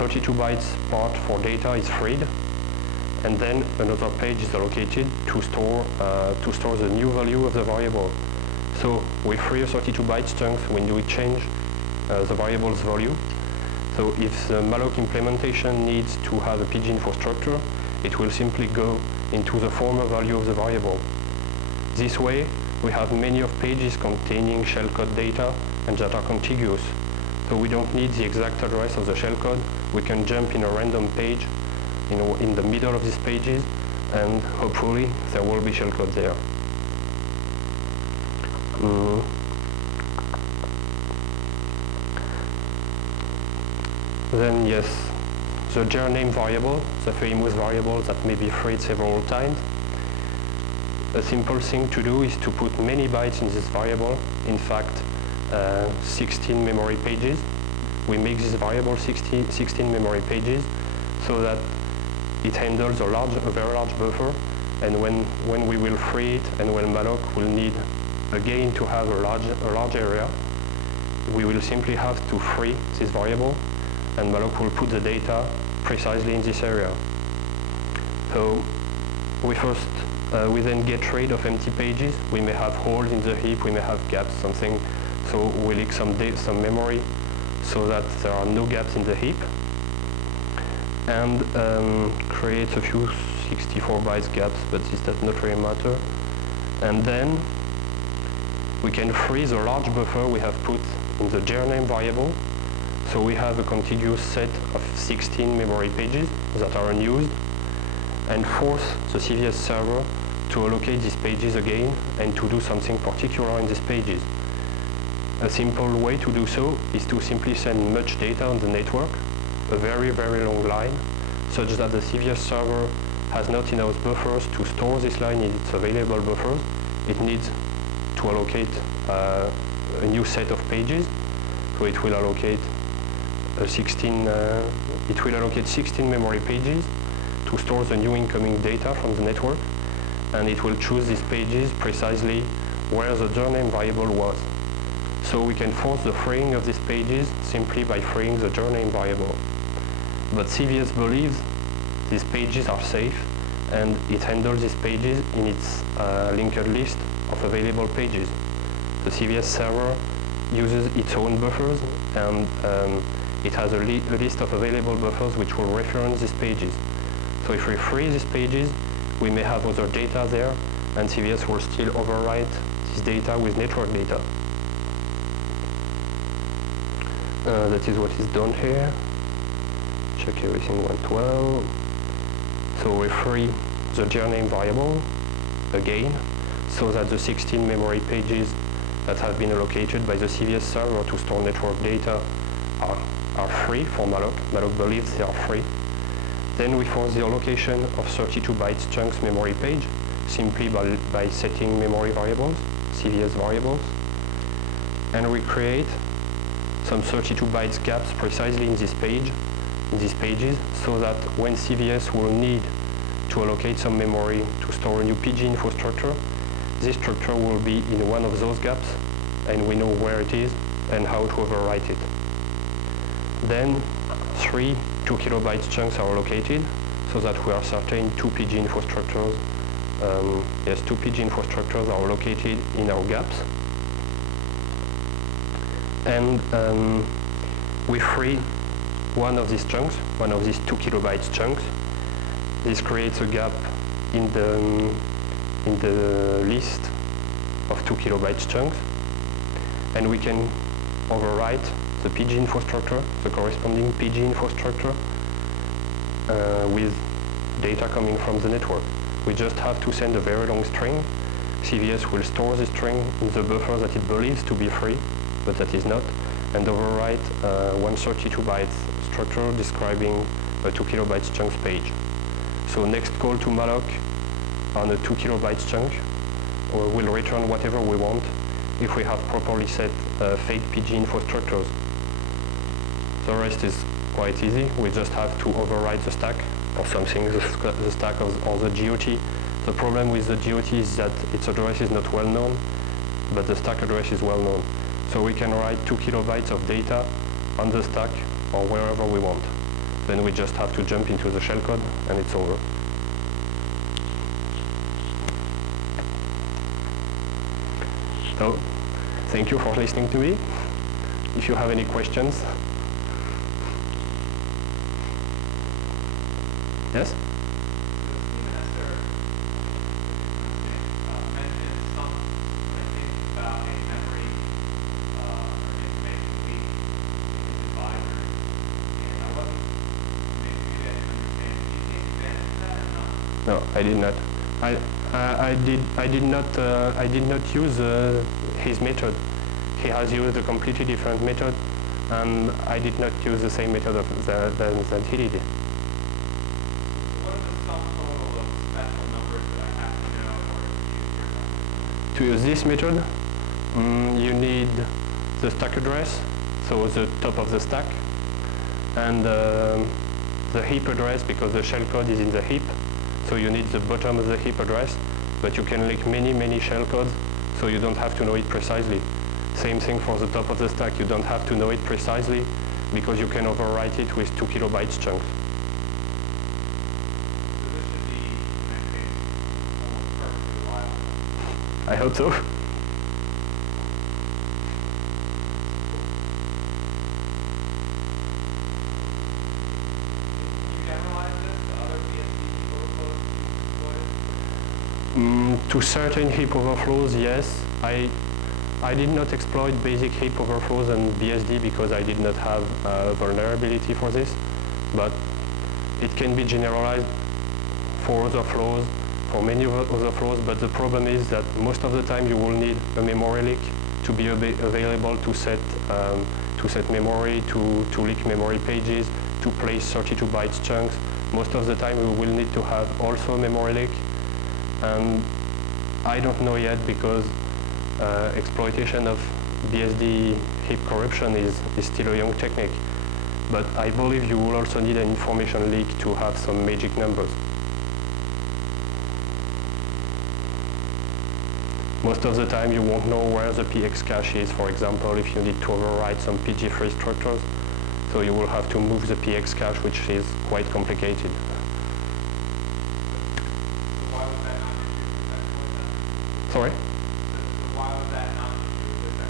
32 bytes part for data is freed, and then another page is allocated to store the new value of the variable. So we free a 32 bytes chunk when we change the variable's value. So if the malloc implementation needs to have a PG infrastructure, it will simply go into the former value of the variable. This way, we have many of pages containing shellcode data and that are contiguous. So we don't need the exact address of the shellcode. We can jump in a random page in the middle of these pages, and hopefully there will be shellcode there. Then yes, the jar name variable, the famous variable that may be freed several times. A simple thing to do is to put many bytes in this variable. In fact, 16 memory pages. We make this variable 16 memory pages so that it handles a very large buffer, and when we will free it and when malloc will need again to have a large area, we will simply have to free this variable, and malloc will put the data precisely in this area. So we then get rid of empty pages. We may have holes in the heap, we may have gaps, something. So we leak some memory so that there are no gaps in the heap, and create a few 64 bytes gaps, but this does not really matter. And then we can free the large buffer we have put in the jar name variable. So we have a contiguous set of 16 memory pages that are unused, and force the CVS server to allocate these pages again and to do something particular in these pages. A simple way to do so is to simply send much data on the network, a very, very long line, such that the CVS server has not enough buffers to store this line in its available buffers. It needs to allocate a new set of pages, so it will allocate 16 memory pages to store the new incoming data from the network, and it will choose these pages precisely where the jar name variable was. So we can force the freeing of these pages simply by freeing the jar name variable. But CVS believes these pages are safe, and it handles these pages in its linked list of available pages. The CVS server uses its own buffers, and it has a list of available buffers which will reference these pages. So if we free these pages, we may have other data there, and CVS will still overwrite this data with network data. That is what is done here. Check everything went well. So we free the jar name variable again, so that the 16 memory pages that have been allocated by the CVS server to store network data are free for malloc. Malloc believes they are free. Then we force the allocation of 32 bytes chunks memory page simply by setting memory variables, CVS variables, and we create some 32 bytes gaps precisely in these pages, so that when CVS will need to allocate some memory to store a new PG infrastructure, this structure will be in one of those gaps, and we know where it is and how to overwrite it. Then 3 2 kilobytes chunks are allocated, so that we are certain 2 PG infrastructures. Yes, 2 PG infrastructures are located in our gaps. And we free one of these chunks, one of these 2 kilobytes chunks. This creates a gap in the list of 2 kilobytes chunks, and we can overwrite the PG infrastructure, the corresponding PG infrastructure, with data coming from the network. We just have to send a very long string. CVS will store the string in the buffer that it believes to be free, but that is not, and overwrite 132 bytes structure describing a 2 kilobytes chunks page. So next call to malloc on a 2 kilobytes chunk will return whatever we want if we have properly set fake PG infrastructures. The rest is quite easy. We just have to overwrite the stack or something, the stack or the GOT. The problem with the GOT is that its address is not well known, but the stack address is well known. So we can write 2 kilobytes of data on the stack or wherever we want. then we just have to jump into the shellcode and it's over. So, thank you for listening to me. If you have any questions. Yes? No, I did not. I did not use his method. He has used a completely different method, and I did not use the same method that he did. What are the sum total of special numbers that I have to know in order to use your calculation? To use this method, you need the stack address, so the top of the stack, and the heap address, because the shellcode is in the heap. So you need the bottom of the heap address, but you can link many shellcodes, so you don't have to know it precisely. Same thing for the top of the stack. You don't have to know it precisely, because you can overwrite it with 2 kilobytes chunks. So this should be, in that case, almost perfectly reliable. I hope so. To certain heap overflows, yes. I did not exploit basic heap overflows and BSD because I did not have vulnerability for this, but it can be generalized for other flows, for many other flows, but the problem is that most of the time you will need a memory leak to be available to set memory, to leak memory pages, to place 32 bytes chunks. Most of the time we will need to have also a memory leak. And I don't know yet, because exploitation of BSD heap corruption is still a young technique. But I believe you will also need an information leak to have some magic numbers. Most of the time you won't know where the PX cache is, for example, if you need to overwrite some PG3 structures. So you will have to move the PX cache, which is quite complicated. Sorry? Why was that not an issue with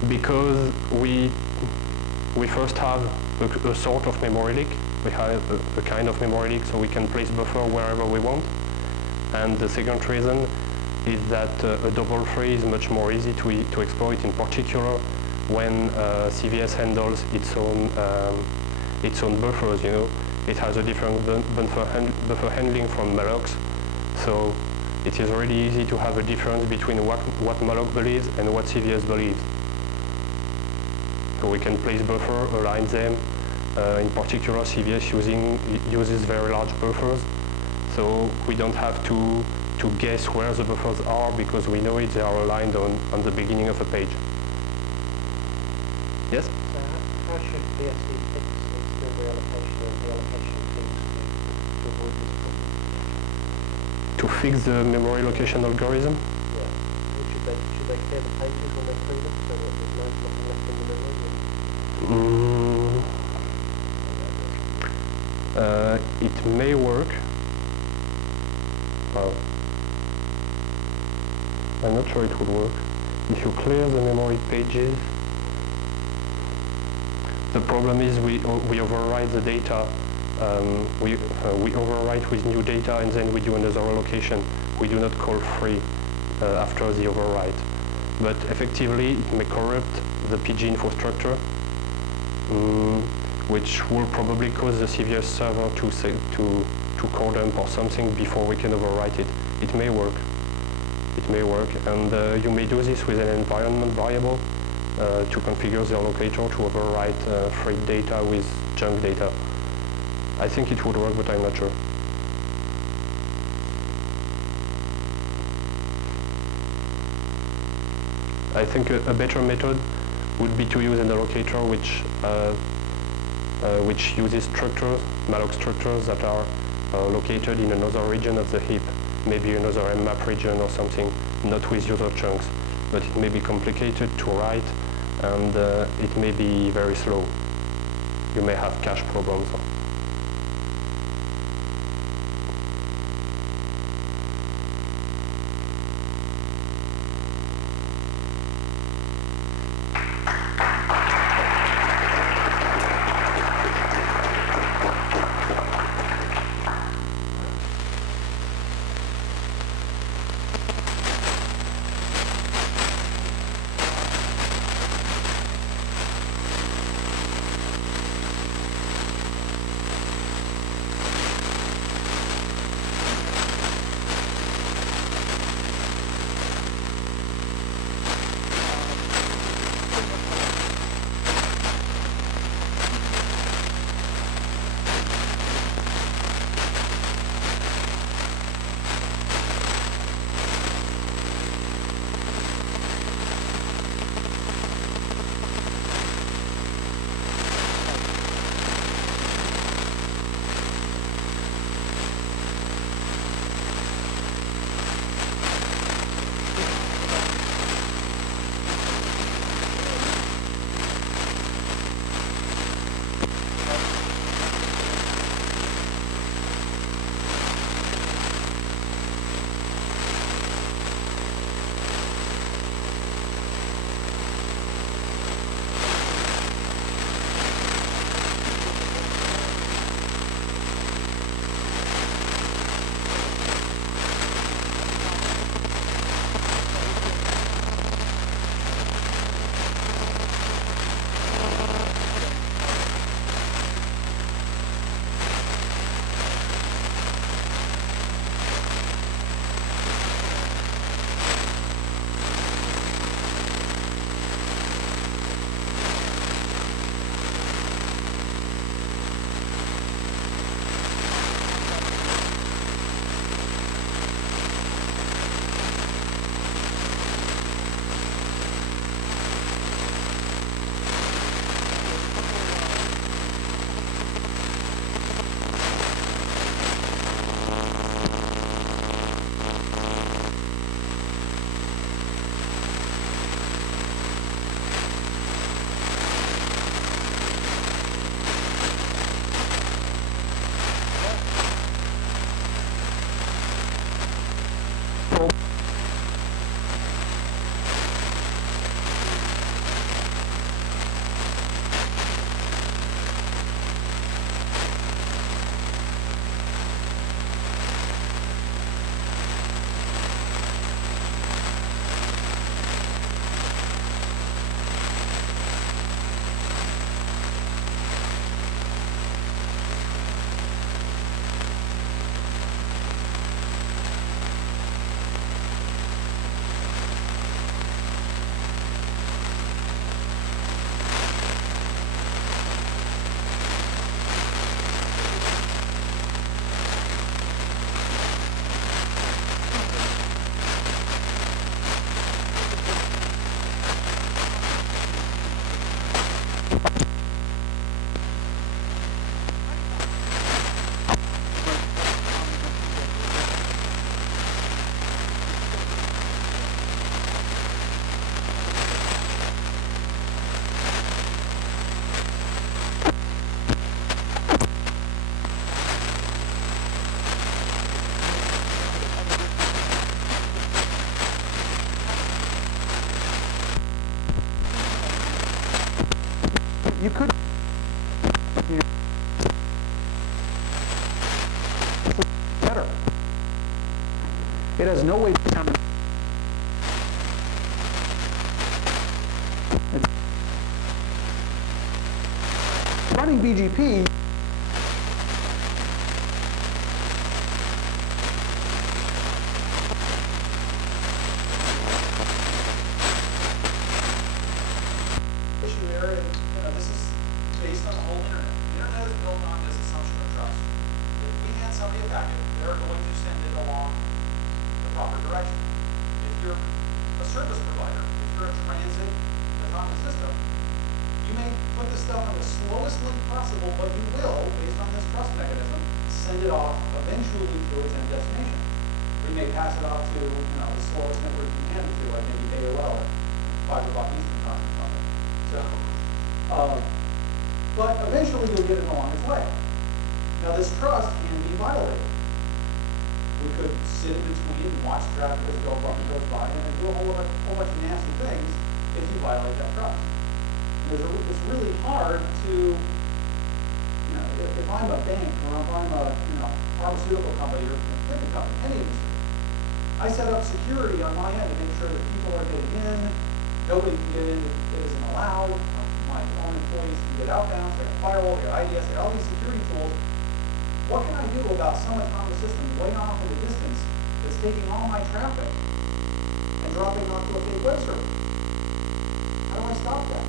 exploit? Because we first have a sort of memory leak. We have a kind of memory leak, so we can place buffer wherever we want. And the second reason is that a double free is much more easy to exploit, in particular when CVS handles its own buffers. You know, it has a different buffer handling from mallocs. So it is really easy to have a difference between what malloc believes and what CVS believes. So we can place buffer, align them. In particular, CVS uses very large buffers. So we don't have to guess where the buffers are, because we know they are aligned on the beginning of a page. Yes? So how should BSD fix its memory allocation and the allocation things to avoid this problem? To fix the memory location algorithm? Yeah. Should they clear the pages when they free them so that there's nothing left in the memory? It may work. Well, I'm not sure it would work. If you clear the memory pages, the problem is we overwrite the data. We overwrite with new data, and then we do another allocation. We do not call free after the overwrite. But effectively, it may corrupt the PG infrastructure, which will probably cause the CVS server to call dump or something before we can overwrite it. It may work. It may work, and you may do this with an environment variable to configure the allocator to overwrite free data with junk data. I think it would work, but I'm not sure. I think a better method would be to use an allocator which uses structures, malloc structures that are located in another region of the heap, maybe another mmap region or something, not with user chunks. But it may be complicated to write, and it may be very slow. you may have cache problems. You could better. It has no way to determine. Running BGP. Issue there, and this is based on the whole internet. The internet is built on this assumption of trust. If we hand somebody a packet, they're going to send it along the proper direction. If you're a service provider, if you're a transit that's on the system, you may put this stuff on the slowest link possible, but you will, based on this trust mechanism, send it off eventually to its end destination. We may pass it off to the slowest network you can to, like maybe AOL, fiber block Eastern Continent. So, But eventually you'll get it along its way. Now this trust can be violated. We could sit in between and watch traffic as it goes by and then do a whole bunch of nasty things if you violate that trust. It's really hard to, if I'm a bank or if I'm a pharmaceutical company or pick a company, any industry, I set up security on my end to make sure that people are getting in, nobody can get in that isn't allowed, my own employees can get outbound, so I got firewall, I got IDS, I got all these security tools. What can I do about some autonomous system way off in the distance that's taking all my traffic and dropping onto a fake web server? How do I stop that?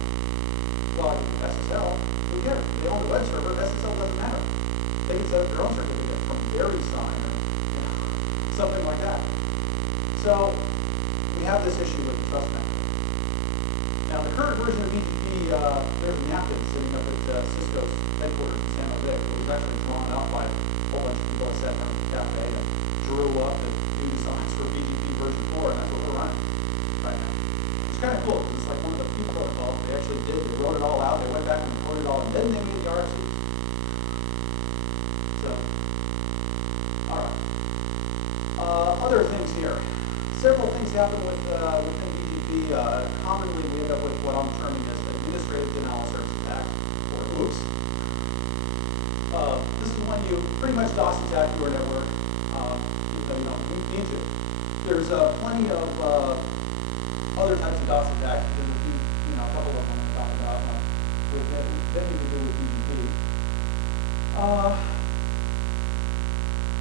Well, I can do SSL. Who cares? They own the web server. SSL doesn't matter. They can set up their own certificate from VeriSign or something like that. So we have this issue with the trust network. Now, the current version of BGP, there's a napkin sitting up at Cisco's headquarters in San Jose. It was actually drawn up by a whole bunch of people that sat down at the cafe and drew up the new designs for BGP version 4, and that's what we're running right now. It's kind of cool. It's like one of the few protocols they actually did. They wrote it all out. They went back and recorded it all, and then they made the RFC. So, all right. Other things here. Several things happen within BGP. Commonly, we end up with what I'm terming as an administrative denial of service attack, or OOPS. This is when you pretty much DOS attack your network, even though you don't need to. There's plenty of other types of DOS attacks. There's a couple of them I'm talking about with anything to do with BGP.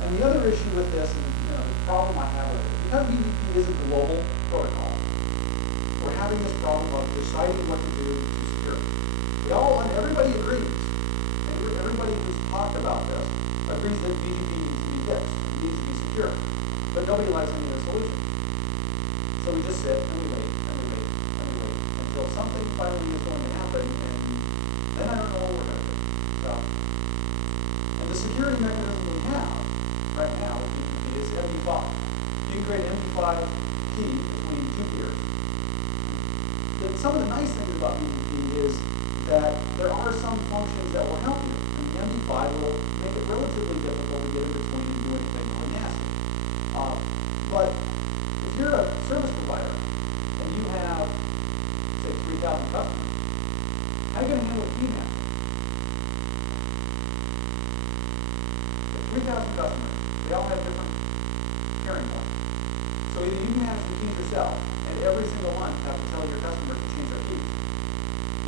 And the other issue with this, and the problem I have with it, because BGP is a global protocol, we're having this problem of deciding what to do to secure it. Everybody agrees, and everybody who's talked about this agrees that BGP needs to be fixed, needs to be secure, but nobody likes any of the solutions. So we just sit and we wait and we wait and we wait until something finally is going to happen, and then I don't know what we're going to do. So, and the security mechanism we have right now with BGP is MD5. You can create an MD5 key between two peers. Some of the nice things about BGP is that there are some functions that will help you, and the MD5 will make it relatively difficult to get in between and do anything really nasty. But if you're a service provider and you have, say, 3,000 customers, how are you going to handle a key manager? With 3,000 customers, they all have different pairing points. So either you manage the keys yourself, and every single one have to tell your customers to change their keys,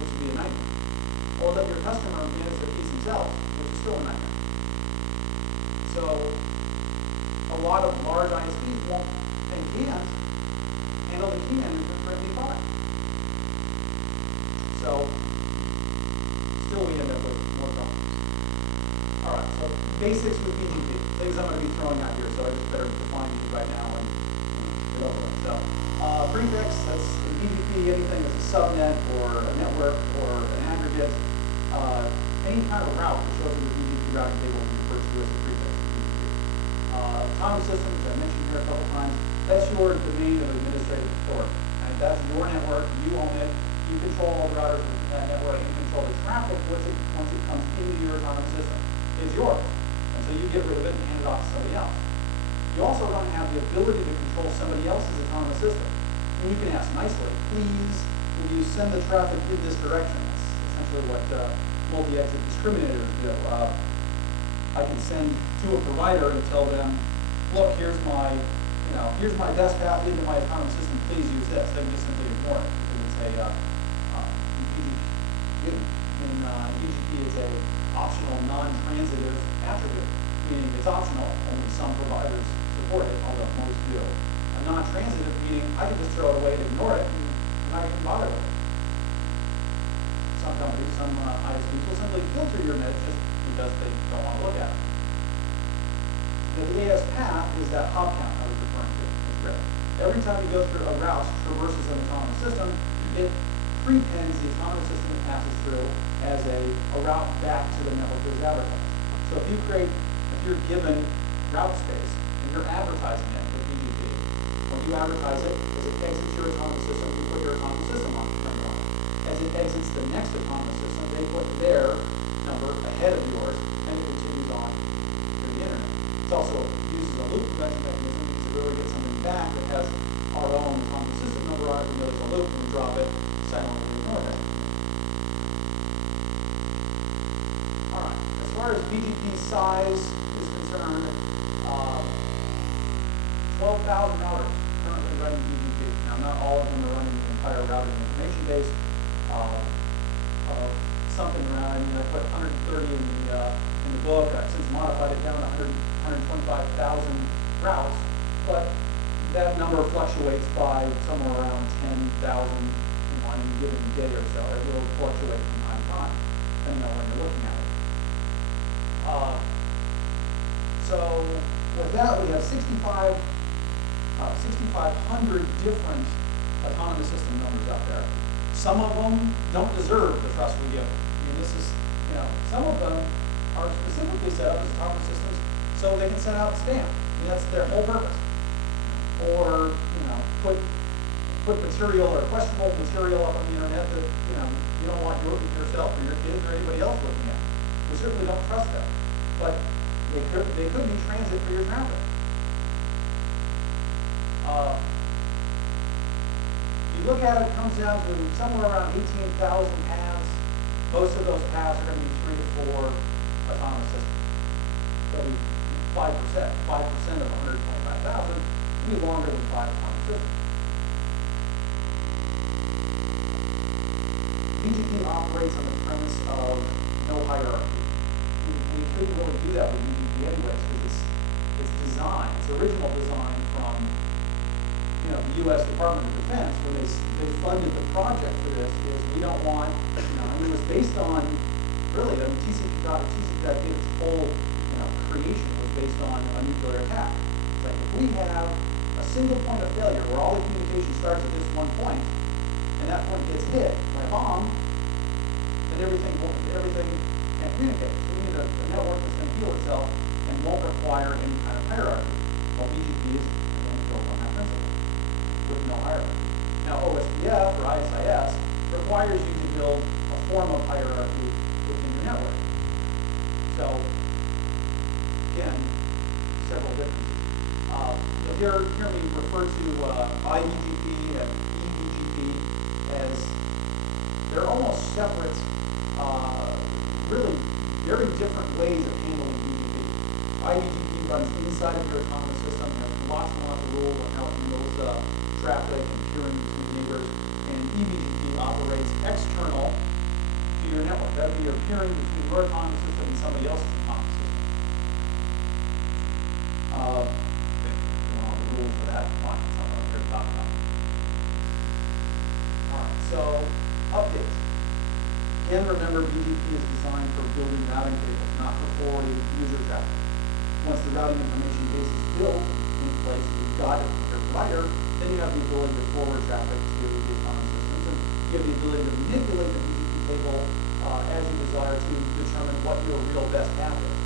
which would be a nightmare. Or let your customer manage their keys themselves, which is still a nightmare. So a lot of large ISPs won't and can't handle the key management for MD5. So still we end up with more problems. All right, so basics with BGP, things I'm going to be throwing out here, so I just better define these right now and get over it. So prefix, that's in BGP, anything that's a subnet or a network or an aggregate, any kind of route that shows in the BGP routing table we refer to as a prefix in BGP. Autonomous systems, which I mentioned here a couple times, that's your domain of administrative authority. And that's your network, you own it, you control all the routers within that network, you control the traffic once it comes into your autonomous system. It's yours. And so you get rid of it and hand it off to somebody else. You also don't have the ability to control somebody else's autonomous system. And you can ask nicely, please, will you send the traffic in this direction? That's essentially what multi-exit discriminators do. I can send to a provider and tell them, look, here's my best path into my autonomous system, please use this. They can just simply ignore it because it's in BGP it's a optional non-transitive attribute, meaning it's optional, only some providers support it, although most do. A non-transitive meaning I can just throw it away and ignore it, and I'm not even bother with it. Some companies, some ISPs will simply filter your net just because they don't want to look at it. The AS path is that hop count I was referring to. Every time you go through a route traverses an autonomous system, it prepends the autonomous system it passes through as a route back to the network that is advertised. So if you're given route space and you're advertising it with BGP, when you advertise it, as it exits your autonomous system, you put your autonomous system on the framework. As it exits the next autonomous system, they put their ahead of yours, and it continues on through the internet. It also uses a loop prevention mechanism because if we ever get something back that has our own atomic system number on it, we know there's a loop, and we drop it silently ignore that. All right. As far as BGP size is concerned, 12,000 routers currently running BGP. Now, not all of them are running the entire routing information base. Something around, I mean, I put 130 in the book. I've since modified it down to 125,000 routes, but that number fluctuates by somewhere around 10,000 on any given day or so. It will fluctuate from time to time, depending on when you're looking at it. So with that, we have 6,500 different autonomous system numbers out there. Some of them don't deserve the trust we give them. I mean, this is, some of them are specifically set up as autonomous systems so they can send out spam. I mean, that's their whole purpose. Or, put material or questionable material up on the internet that, you don't want yourself or your kids or anybody else looking at. We certainly don't trust them. But they could be transit for your traffic. You look at it, it comes down to somewhere around 18,000 paths. Most of those paths are going to be 3 to 4 autonomous systems. That'll be 5%. 5% of 125,000 will be longer than 5 autonomous systems. BGP operates on the premise of no hierarchy. We couldn't really do that with BGP anyways because it's design, its original design from the U.S. Department of Defense, when they funded the project for this, is we don't want, and it was based on, really, TCP.IP did its whole, creation was based on a nuclear attack. It's like, if we have a single point of failure where all the communication starts at this one point, and that point gets hit by a bomb, then everything can't communicate. So we need a network that's going to heal itself and won't require any kind of hierarchy. Well, BGP is, again, built on that principle, with no hierarchy. Now, OSPF, or ISIS, requires you to build a form of hierarchy within your network. So, again, several differences. You'll hear me refer to IBGP and EBGP as they're almost separate, really very different ways of handling BGP. IBGP runs inside of your autonomous system, has lots and lots of rules on how it handles traffic and peering between neighbors, and EBGP operates external to your network. That would be your peering between your autonomous system and somebody else's autonomous system. The rules for that, fine, it's not what I'm here to talk about. Alright, so updates. Again, remember BGP is designed for building routing tables, not for forwarding user traffic. Once the routing information base is built in place, you've got it from your provider, then you have the ability to forward traffic to the autonomous systems, and you have the ability to manipulate the BGP table as you desire to determine what your real best path is.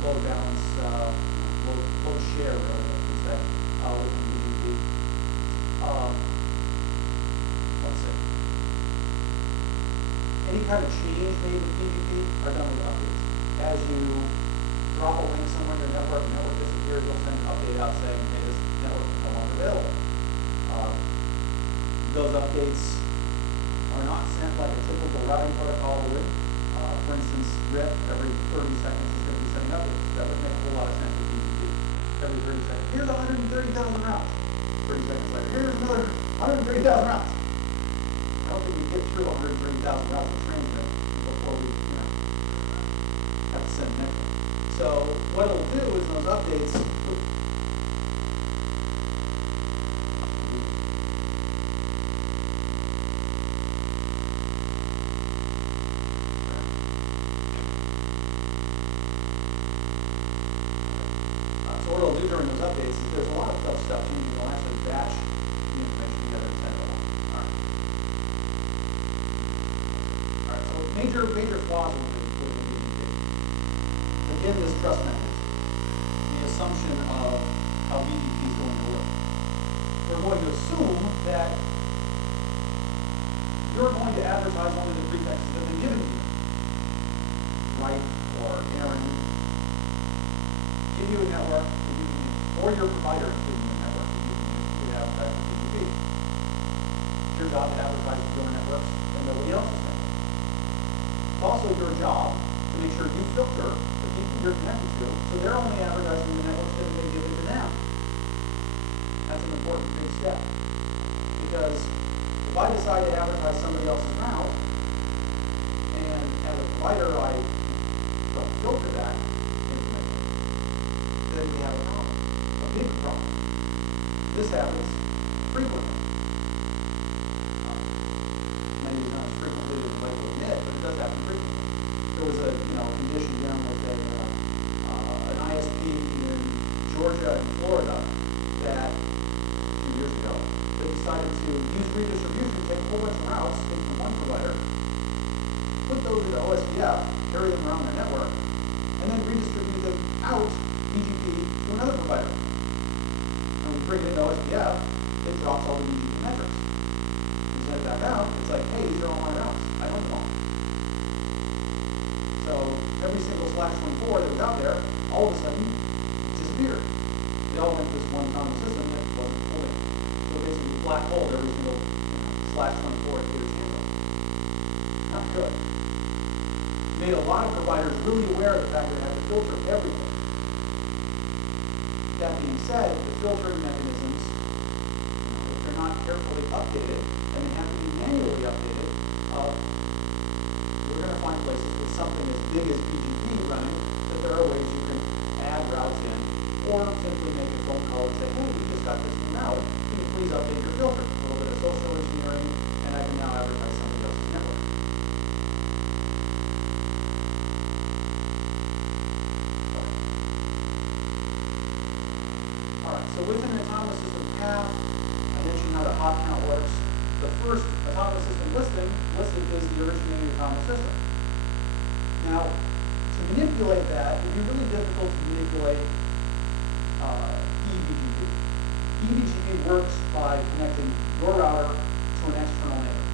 Load balance, load share, really, I should say, with the BGP. Let's see. Any kind of change made with BGP are done with updates. As you drop a link somewhere in your network, the network disappears, you'll send an update out saying, hey, this network is no longer available. Those updates are not sent like a typical routing protocol would. For instance, RIP every 30 seconds is going to be sending updates. That would make a whole lot of sense with BGP. Every 30 seconds. Here's 130,000 routes. 30 seconds later, here's another 130,000 routes. I don't think we get through 130,000 routes of transmit before we, have to send the next one. So what it'll do is those updates. So what it'll do during those updates is there's a lot of stuff changing. It'll actually batch the information together and send it along. All right. So major flaws with the BGP. Again, this trust mechanism, the assumption of how BGP is going to work. We're going to assume that you're going to advertise only the prefixes that have been given to you, right or you a network that you can, or your provider is giving you a network that you can advertise with BGP. It's your job to advertise with your networks and nobody else's network. It's also your job to make sure you filter the people you're connected to, so they're only advertising the networks that they give it to them. That's an important big step. Because if I decide to advertise somebody else's route, and as a provider I don't filter that information, then we have a problem, a big problem. This happens frequently. Maybe not as frequently as I'd like to admit, but it does happen frequently. There was a condition down with an ISP in Georgia and Florida that a few years ago that decided to use redistribution, take a whole bunch of routes in from one provider, put those into OSPF, carry them around their network, and then redistribute them out BGP to another provider. And when you bring it into OSPF, it drops all the BGP metrics. You send it back out, it's like, hey, these are all my routes. I own them all. So every single /24 that was out there, all of a sudden, disappeared. They all went to this one common system that wasn't fully. So basically, black hole every single /24 at your channel. Not good. Made a lot of providers really aware of the fact that they had to filter everything. That being said, the filtering mechanisms, if they're not carefully updated, and they have to be manually updated, we're going to find places with something as big as BGP running that there are ways you can add routes in, or simply make a phone call and say, hey, we just got this new route. Can you please update your filter? A little bit of social engineering, and I can now advertise somebody else's network. Alright, so within an autonomous system path, I mentioned how the hop count works. The first autonomous system listed is the originating autonomous system. Now, to manipulate that, it would be really difficult to manipulate eBGP. eBGP works by connecting your router to an external neighbor.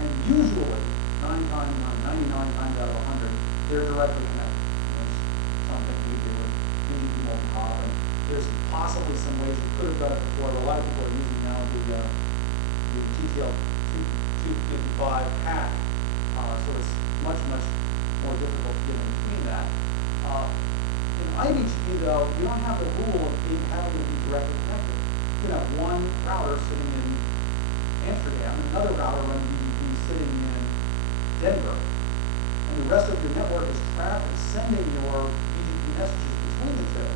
And usually, 99 times out of 100, they're directly connected. There's something you do with BGP multi-hop, and there's possibly some ways you could have done it before, but a lot of people are using now the TTL 255 hack, so it's much more difficult to get in between that. In iBGP, though, you don't have the rule of having to be directly connected. You have one router sitting in Amsterdam, and another router running BGP sitting in Denver, and the rest of your network is sending your BGP messages between the two.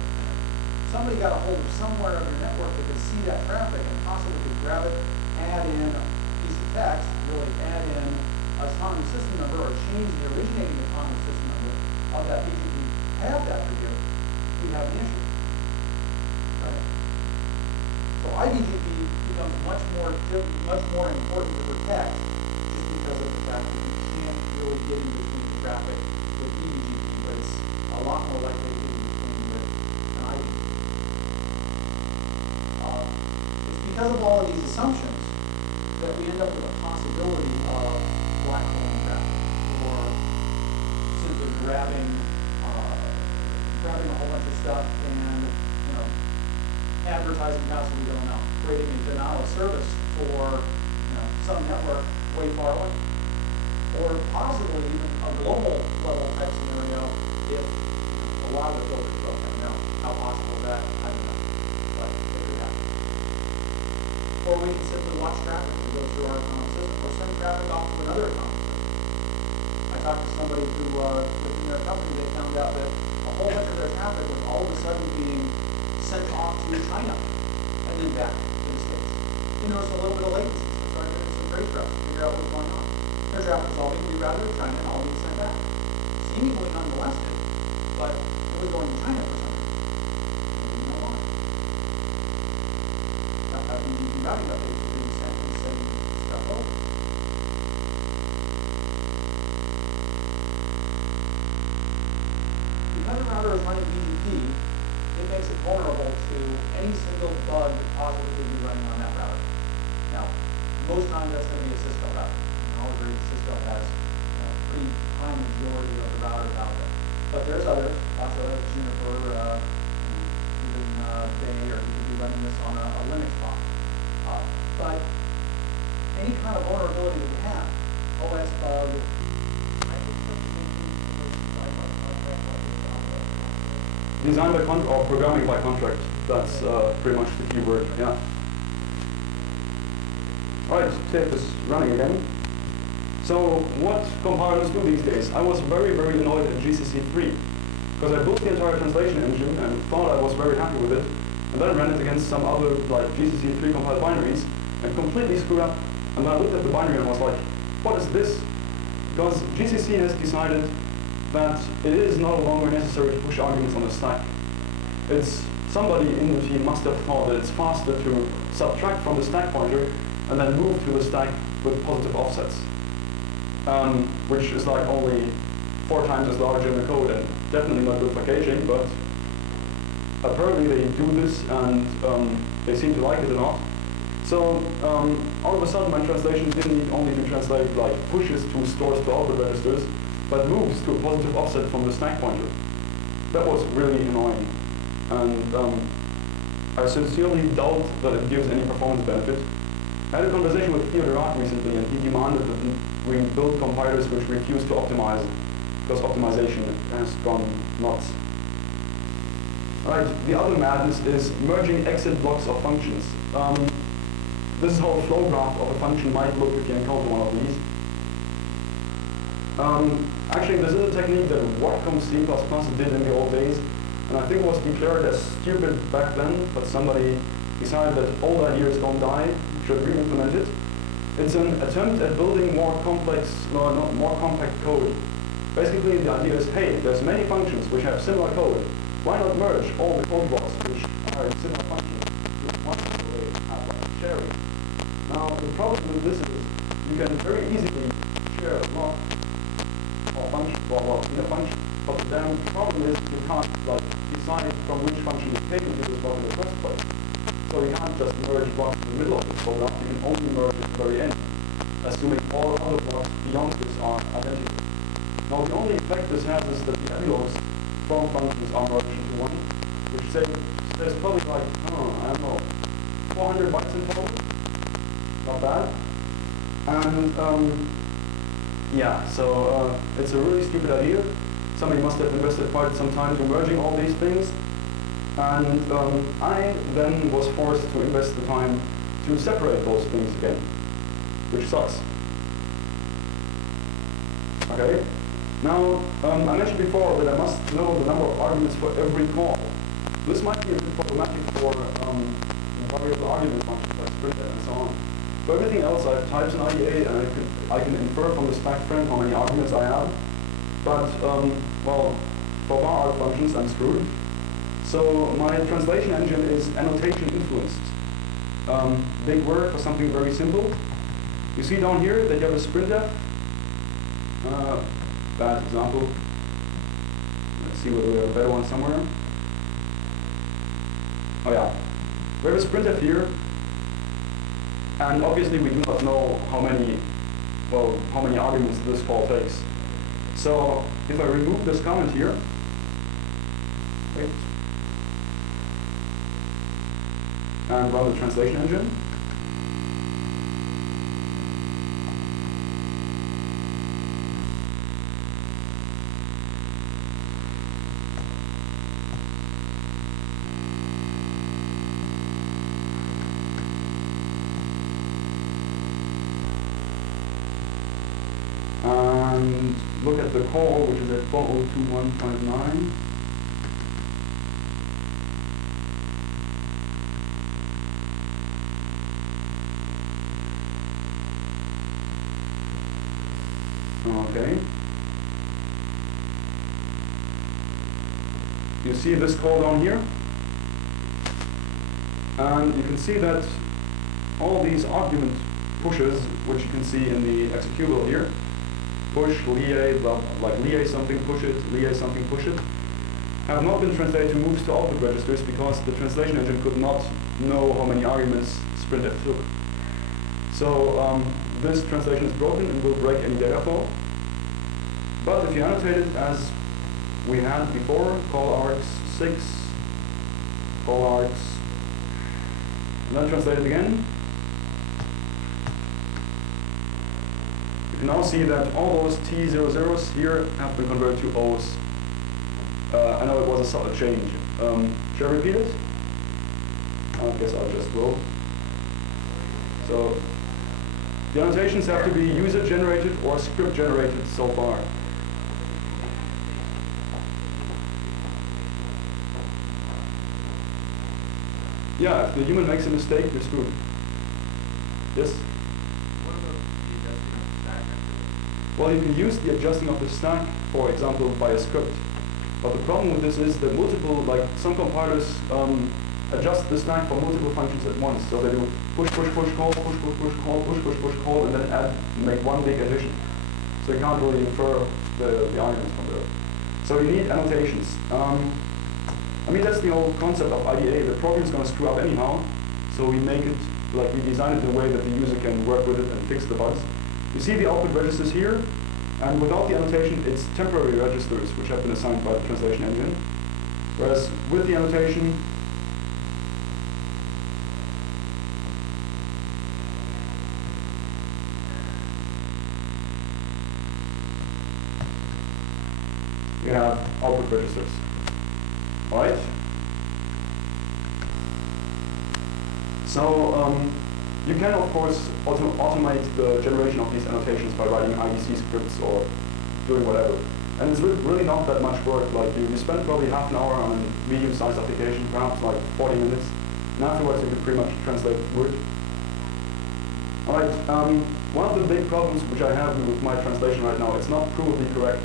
Somebody got a hold of somewhere of your network that could see that traffic and possibly could grab it, add in a piece of text, really add in a autonomous system number, or change the originating autonomous system number of that BGP, have that for you, we have an issue. Right? So iBGP becomes much more important to protect just because of the fact that you can't really get in between the traffic with eBGP, but it's a lot more likely to get in between with an iBGP. It's because of all of these assumptions that we end up with a possibility of black hole traffic, or simply grabbing a whole bunch of stuff and advertising out so we don't know, creating a denial of service for some network way far away, or possibly even a global level type scenario if a lot of the filters broke. I don't know how possible is that. I don't know, but it could happen. Or we can simply watch traffic that goes through our autonomous system, or send traffic off to another autonomous system. I talked to somebody who, within their company, they found out that a whole bunch of their traffic was all of a sudden being sent off to China and then back to the States. You notice a little bit of latency, so they started doing some trace routes to figure out what's going on. Their traffic was all being rerouted to China and all being sent back. Seemingly unmolested, but it was going to China for some reason. They didn't know why. Now, that BGP routing updates were being sent and sending stuff over. Because a router is running BGP, it makes it vulnerable to any single bug that possibly could be running on that router. Now, most times that's going to be a Cisco router. And I'll agree Cisco has a pretty high majority of the routers out there. But there's others, lots of others, Juniper, let's say, or you could be running this on a Linux box. But any kind of vulnerability that we have, OS bug, design by contract or programming by contract. That's pretty much the key word. Yeah. All right, tape is running again. So what compilers do these days? I was very, very annoyed at GCC 3 because I built the entire translation engine and thought I was very happy with it, and then ran it against some other like GCC 3 compiled binaries and completely screwed up. And then I looked at the binary and was like, what is this? Because GCC has decided that it is no longer necessary to push arguments on the stack. It's somebody in the team must have thought that it's faster to subtract from the stack pointer and then move to the stack with positive offsets, which is like only 4 times as large in the code and definitely not good for caching, but apparently they do this and they seem to like it a lot. So all of a sudden my translation didn't need only to translate like pushes to stores to output registers, but moves to a positive offset from the stack pointer. That was really annoying. And I sincerely doubt that it gives any performance benefit. I had a conversation with Theodore recently, and he demanded that we build compilers which refuse to optimize, because optimization has gone nuts. Right, the other madness is merging exit blocks of functions. This is how a flow graph of a function might look if you encounter one of these. Actually, this is a technique that Whatcom C++ did in the old days, and I think it was declared as stupid back then, but somebody decided that old ideas don't die, should re-implement it. It's an attempt at building more complex, more compact code. Basically, the idea is, hey, there's many functions which have similar code. Why not merge all the code blocks which are similar functions with one so they have like sharing? Now, the problem with this is you can very easily share a block or function, well, in a function, but the damn problem is you can't like decide from which function is taken to this block in the first place. So you can't just merge blocks in the middle of this program, you can only merge at the very end, assuming all other blocks beyond this are identical. Now the only effect this has is that the epilogues from functions are merged into one, which says there's probably like, I don't know, 400 bytes in total. Not bad. And yeah, so it's a really stupid idea. Somebody must have invested quite some time to merging all these things. And I then was forced to invest the time to separate those things again, which sucks. Okay. Now, I mentioned before that I must know the number of arguments for every call. This might be a bit problematic for variable argument functions like sprintf and so on. For everything else, I have types in IDA, and I can infer from the stack frame how many arguments I have. But, well, for var functions, I'm screwed. So my translation engine is annotation influenced. Big word for something very simple. You see down here that you have a sprintf. Bad example. Let's see whether we have a better one somewhere. Oh yeah. We have a sprintf here. And obviously we do not know how many arguments this call takes. So if I remove this comment here, wait, and run the translation engine, and look at the call, which is at 402159. Okay. You see this call down here? And you can see that all these argument pushes, which you can see in the executable here, push, liaise, like liaise something, push it, liaise something, push it, have not been translated to moves to output registers because the translation engine could not know how many arguments sprintf took. So this translation is broken and will break any data flow. But if you annotate it as we had before, call args 6, all args, and then translate it again. You can now see that all those T00s here have been converted to O's. I know it was a subtle change. Should I repeat it? I guess I'll just will. So the annotations have to be user-generated or script-generated so far. Yeah, if the human makes a mistake, you're screwed. Yes? What about the adjusting of the stack? Well, you can use the adjusting of the stack, for example, by a script. But the problem with this is that some compilers adjust the stack for multiple functions at once. So they do push, push, push, call, push, push, push, call, push, push, push, call, and then make one big addition. So you can't really infer the arguments from there. So you need annotations. I mean, that's the whole concept of IDA. The program is going to screw up anyhow. So we make it, we design it in a way that the user can work with it and fix the bugs. You see the output registers here. And without the annotation, it's temporary registers, which have been assigned by the translation engine. Whereas with the annotation, we have output registers. All right? So you can, of course, automate the generation of these annotations by writing IDC scripts or doing whatever. And it's really not that much work. Like you spend probably half an hour on a medium-sized application, perhaps like 40 minutes, and afterwards you can pretty much translate Word. All right. One of the big problems which I have with my translation right now, it's not provably correct.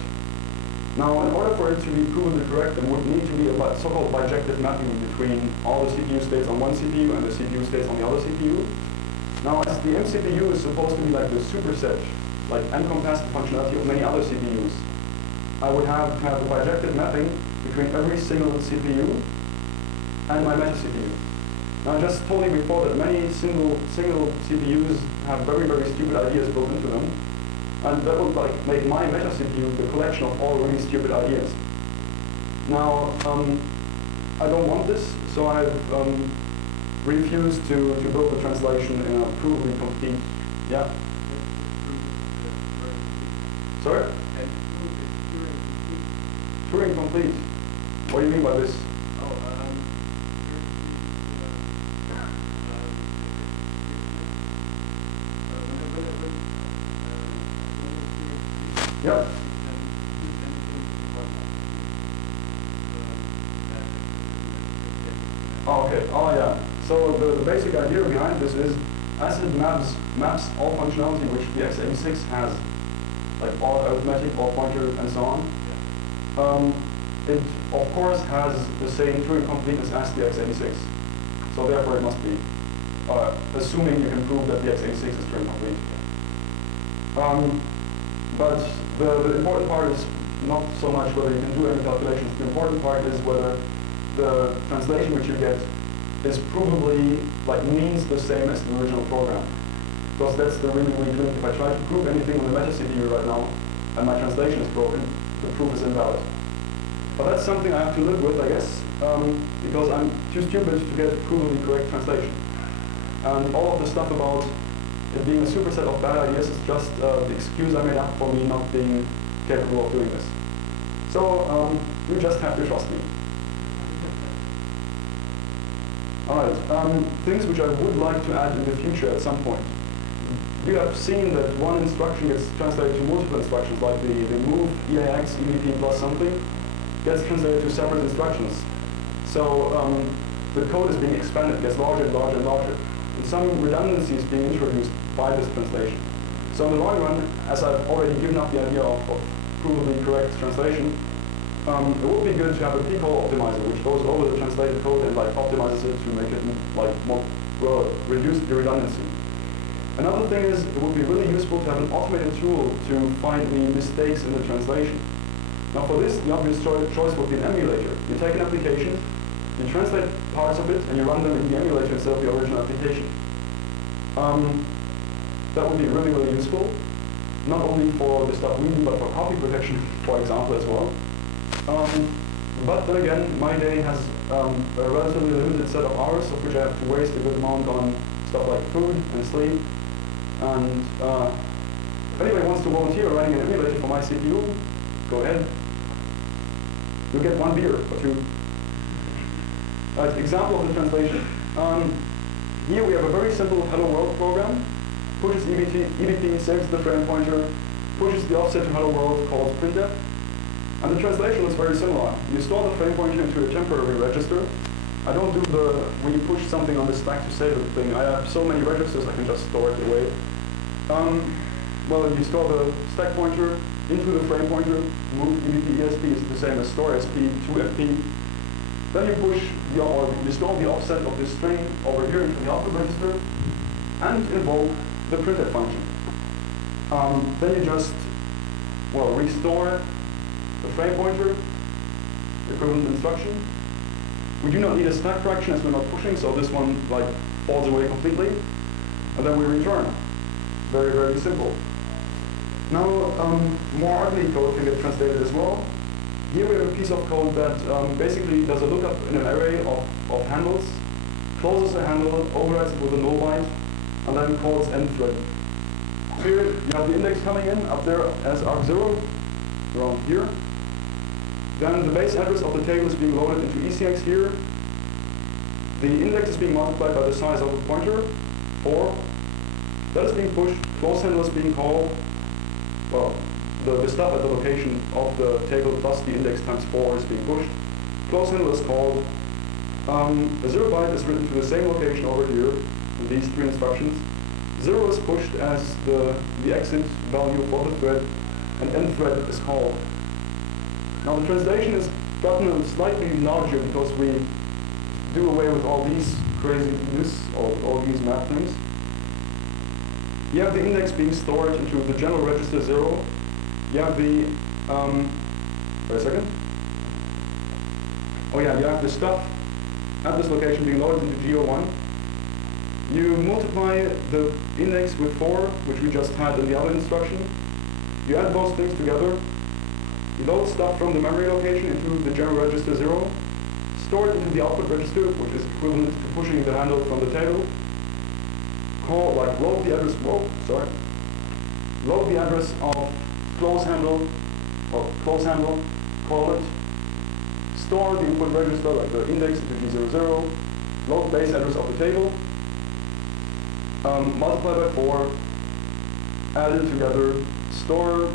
Now, in order for it to be provably correct, there would need to be a so-called bijective mapping between all the CPU states on one CPU and the CPU states on the other CPU. Now, as the MCPU is supposed to be like the superset, like encompass the functionality of many other CPUs, I would have a bijective mapping between every single CPU and my meta CPU. Now, I just told you before that many single CPUs have very, very stupid ideas built into them, and that would make my meta CPU the collection of all really stupid ideas. Now, I don't want this, so I've refused to build the translation in a provably complete. Yeah. Sorry? Turing complete. What do you mean by this? Yeah. Oh, okay. Oh, yeah. So the basic idea behind this is, as it maps all functionality which the x86 has, like all arithmetic, all pointer, and so on, it of course has the same Turing completeness as the x86. So therefore it must be, assuming you can prove that the x86 is Turing complete. But the important part is not so much whether you can do any calculations. The important part is whether the translation which you get is provably, means the same as the original program. Because that's the really weak link. If I try to prove anything on the meta CPU right now, and my translation is broken, the proof is invalid. But that's something I have to live with, I guess, because I'm too stupid to get provably correct translation. And all of the stuff about it being a superset of bad ideas is just the excuse I made up for me not being capable of doing this. So you just have to trust me. Alright, things which I would like to add in the future at some point. You have seen that one instruction gets translated to multiple instructions, like the move EAX EVP plus something gets translated to separate instructions. So the code is being expanded, gets larger and larger and larger. And some redundancy is being introduced by this translation. So in the long run, as I've already given up the idea of provably correct translation, it would be good to have a p-call optimizer which goes over the translated code and optimizes it to make it reduce the redundancy. Another thing is it would be really useful to have an automated tool to find the mistakes in the translation. Now for this, the obvious choice would be an emulator. You take an application, you translate parts of it, and you run them in the emulator instead of the original application. That would be really, really useful, not only for the stuff we do, but for copy protection, for example, as well. But then again, my day has a relatively limited set of hours, of which I have to waste a good amount on stuff like food and sleep. And if anybody wants to volunteer writing an emulator for my CPU, go ahead. You'll get 1 beer or 2. Example of the translation. Here we have a very simple hello world program. Pushes EBP, saves the frame pointer, pushes the offset to hello world called printf. And the translation is very similar. You store the frame pointer into a temporary register. I don't do the, when you push something on the stack to save it thing. I have so many registers I can just store it away. Well, you store the stack pointer into the frame pointer, move EBP ESP is the same as store SP to FP. Then you push or you store the offset of this string over here into the output register and invoke the printf function. Then you just, well, restore the frame pointer, equivalent instruction. We do not need a stack fraction as we're not pushing, so this one like falls away completely. And then we return. Very, very simple. Now, more ugly code can get translated as well. Here we have a piece of code that basically does a lookup in an array of handles, closes a handle, overrides it with a null byte, and then calls end thread. Here you have the index coming in up there as arg0, around here. Then the base address of the table is being loaded into ECX here. The index is being multiplied by the size of the pointer, 4. That is being pushed, close handle is being called, well, the stuff at the location of the table plus the index times 4 is being pushed. Close handle is called. A 0 byte is written to the same location over here in these 3 instructions. 0 is pushed as the exit value for the thread, and end thread is called. Now the translation has gotten slightly larger because we do away with all these craziness, all these map things. You have the index being stored into the general register 0. You have the, wait a second. Oh yeah, you have the stuff at this location being loaded into GO1. You multiply the index with 4, which we just had in the other instruction. You add those things together. You load stuff from the memory location into the general register 0. Store it into the output register, which is equivalent to pushing the handle from the table. Load the address, load the address of close handle, call it, store the input register, like the index into G00, load base address of the table, multiply by 4, add it together, store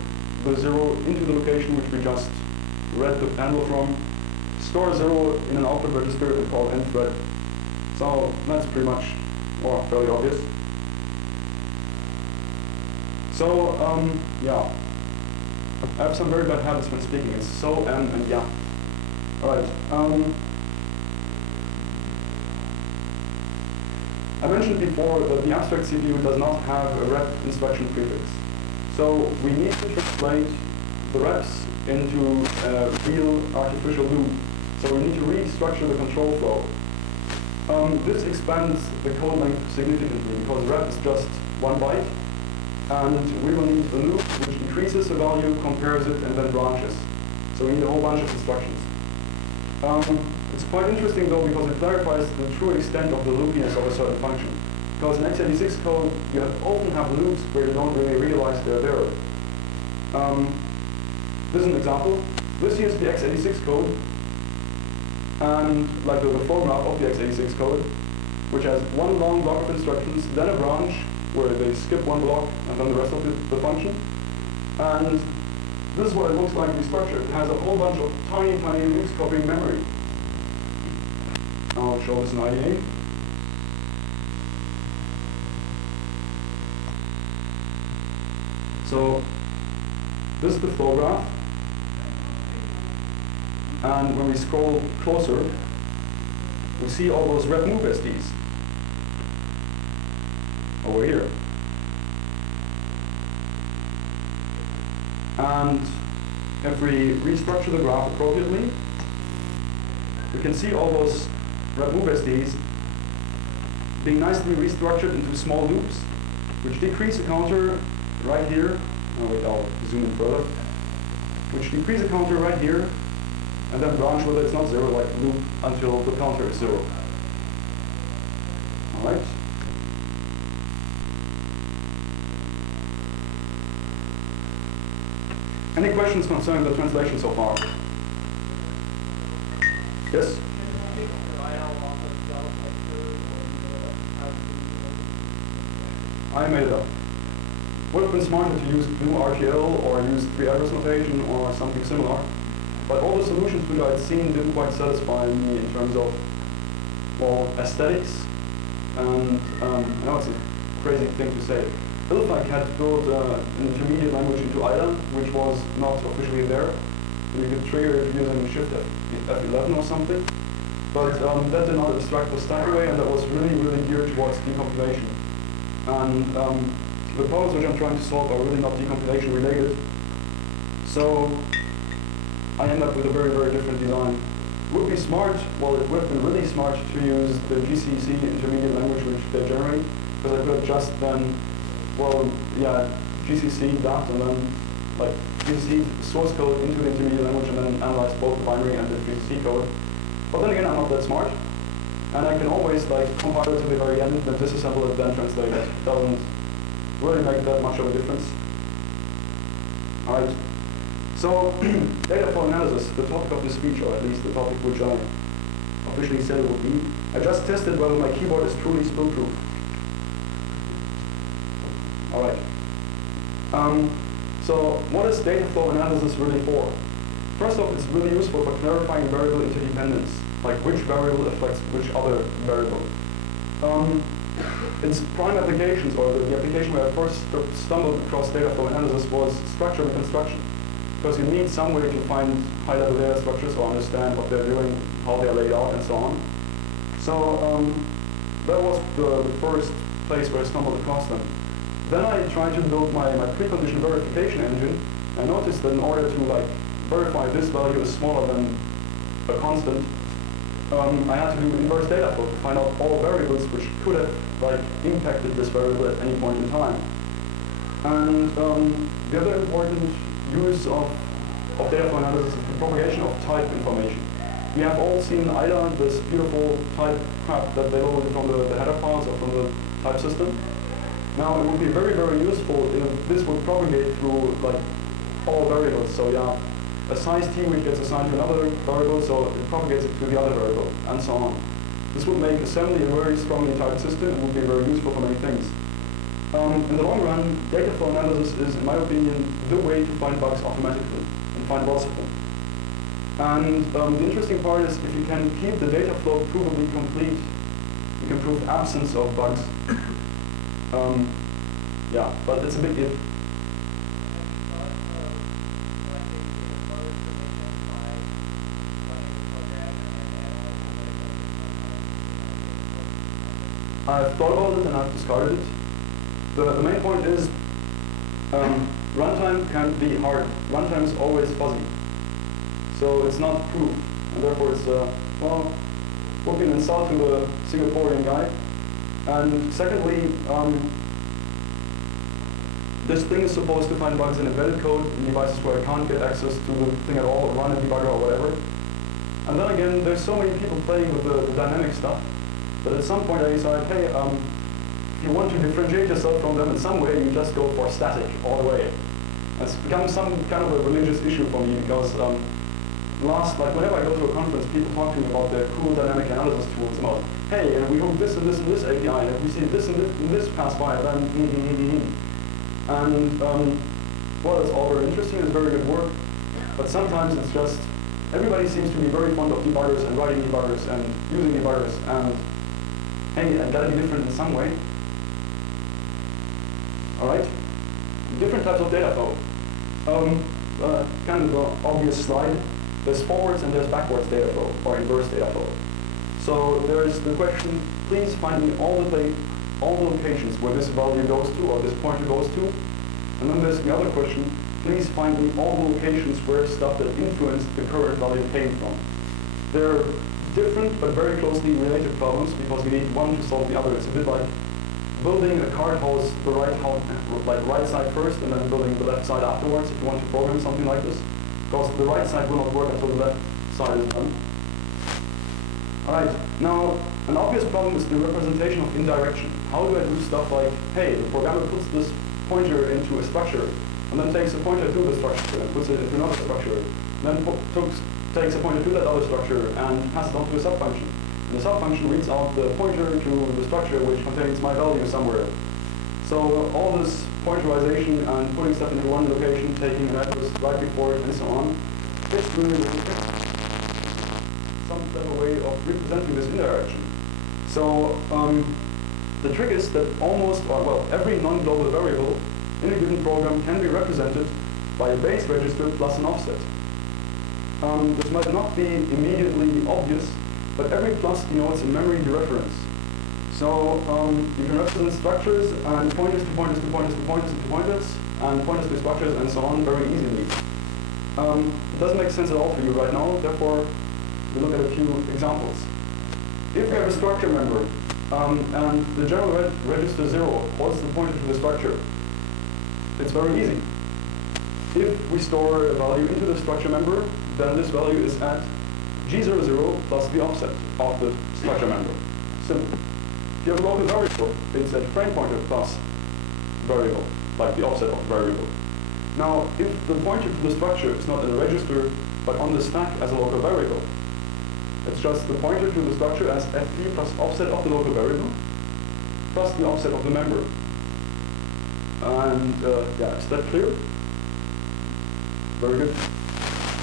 the 0 into the location which we just read the handle from, store 0 in an output register and call end thread. So that's pretty much, well, fairly obvious. So, yeah. I have some very bad habits when speaking. It's so, and yeah. Alright. I mentioned before that the abstract CPU does not have a rep instruction prefix. So we need to translate the reps into a real artificial loop. So we need to restructure the control flow. This expands the code length significantly because rep is just 1 byte. And we will need a loop which increases the value, compares it, and then branches. So we need a whole bunch of instructions. It's quite interesting though because it clarifies the true extent of the loopiness of a certain function. Because in x86 code, you often have loops where you don't really realize they're there. This is an example. This here is the x86 code, and like the flow graph of the x86 code, which has one long block of instructions, then a branch, where they skip one block and then the rest of the function. And this is what it looks like restructured. It has a whole bunch of tiny, tiny loops copying memory. I'll show this in IDE. So this is the flow graph. And when we scroll closer, we see all those rep move SDs over here. And if we restructure the graph appropriately, we can see all those rep move SDs being nicely restructured into small loops, which decrease the counter right here. Oh wait, I'll zoom in further. Which decrease the counter right here and then branch whether it's not 0, like loop until the counter is 0. All right. Any questions concerning the translation so far? Yes? I made it up. Would have been smarter to use GNU RTL or use 3-address notation or something similar. But all the solutions which I'd seen didn't quite satisfy me in terms of, well, aesthetics. And I know it's a crazy thing to say. Ilfak had built an intermediate language into IDA, which was not officially there. And you could trigger it using Shift F11 or something. But that did not abstract the stack away, and that was really, really geared towards decompilation. And the problems which I'm trying to solve are really not decompilation related. So I end up with a very, very different design. It would be smart, well, it would have been really smart to use the GCC intermediate language which they generate, because I could have just then, well, yeah, GCC that, and then like GCC source code into the intermediate language and then analyze both the binary and the GCC code. But then again, I'm not that smart. And I can always like compile it to the very end, then disassemble it, then translate it. It doesn't really make that much of a difference. Alright. So, data flow analysis, the topic of this speech, or at least the topic which I officially said it would be. I just tested whether my keyboard is truly spill-proof. Alright. So, what is data flow analysis really for? First off, it's really useful for clarifying variable interdependence, like which variable affects which other variable. Its prime applications, or the application where I first stumbled across data flow analysis was structure reconstruction. Because you need some way to find high-level data structures or understand what they're doing, how they're laid out, and so on. So that was the first place where I stumbled across them. Then I tried to build my precondition verification engine. I noticed that in order to like verify this value is smaller than a constant, I had to do inverse data flow to find out all variables which could have like impacted this variable at any point in time. And the other important use of data flow analysis is the propagation of type information. We have all seen IDA, this beautiful type crap that they loaded from the header files or from the type system. Now it would be very, very useful if this would propagate through like all variables. So yeah, a size t which gets assigned to another variable, so it propagates it to the other variable, and so on. This would make assembly a very strongly typed system and would be very useful for many things. In the long run, data flow analysis is, in my opinion, the way to find bugs automatically and find lots of them. And the interesting part is if you can keep the data flow provably complete, you can prove absence of bugs. Yeah, but it's a big if. I've thought about it and I've discarded it. The main point is runtime can be hard. Runtime is always fuzzy. So it's not proof. And therefore it's, well, would be an insult to the Singaporean guy. And secondly, this thing is supposed to find bugs in embedded code in devices where I can't get access to the thing at all, run a debugger or whatever. And then again, there's so many people playing with the dynamic stuff. But at some point I decided, hey, if you want to differentiate yourself from them in some way, you just go for static all the way. It's become some kind of a religious issue for me because like whenever I go to a conference, people talk to me about their cool dynamic analysis tools about, hey, and we hook this and this and this API, and if we see this and this pass by, then And well, it's all very interesting, it's very good work, but sometimes it's just, everybody seems to be very fond of debuggers and writing debuggers and using debuggers, and hey, I gotta be different in some way. Alright? Different types of data flow. Kind of an obvious slide. There's forwards and there's backwards data flow, or inverse data flow. So there's the question, please find me all the locations where this value goes to, or this pointer goes to. And then there's the other question, please find me all the locations where stuff that influenced the current value came from. They're different but very closely related problems because we need one to solve the other. It's a bit like building a card house, the right side first and then building the left side afterwards if you want to program something like this. Because the right side will not work until the left side is done. Alright, now an obvious problem is the representation of indirection. How do I do stuff like, hey, the programmer puts this pointer into a structure, and then takes a pointer to the structure and puts it into another structure, then takes a pointer to that other structure and passes it on to a subfunction. And the subfunction reads out the pointer to the structure which contains my value somewhere. So all this pointerization and putting stuff into one location, taking an address right before it, and so on, it's really some clever way of representing this indirection. So the trick is that every non-global variable in a given program can be represented by a base register plus an offset. This might not be immediately obvious, but every plus denotes a memory dereference. So you can represent structures and pointers to pointers to pointers to pointers to pointers, and pointers to structures and so on very easily. It doesn't make sense at all for you right now, therefore we look at a few examples. If we have a structure member, and the general register 0 holds the pointer to the structure, it's very easy. If we store a value into the structure member, then this value is at G00 plus the offset of the structure member. Simple. If you have a local variable, it's at frame pointer plus variable, like the offset of variable. Now, if the pointer to the structure is not in a register, but on the stack as a local variable, it's just the pointer to the structure as fp plus offset of the local variable, plus the offset of the member. And yeah, is that clear? Very good.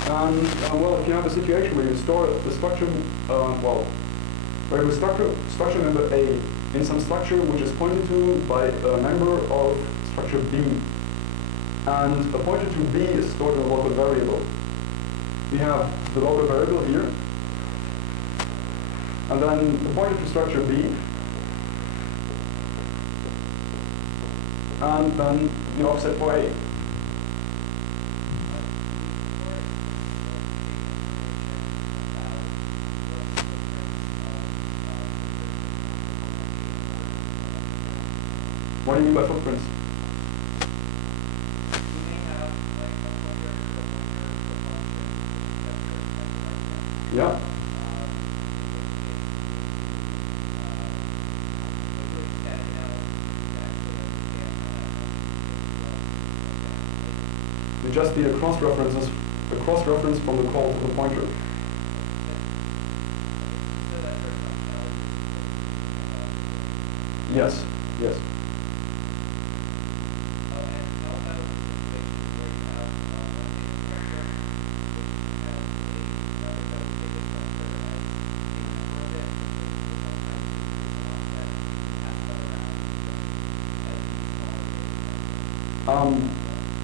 And well, if you have a situation where you store the structure, where you structure member A in some structure which is pointed to by a member of structure B, and a pointer to B is stored in a local variable. We have the local variable here, and then the pointer to structure B, and then the offset for A. What do you mean by footprints? Yeah. You just need a cross-reference from the call to the pointer. Yes, yes.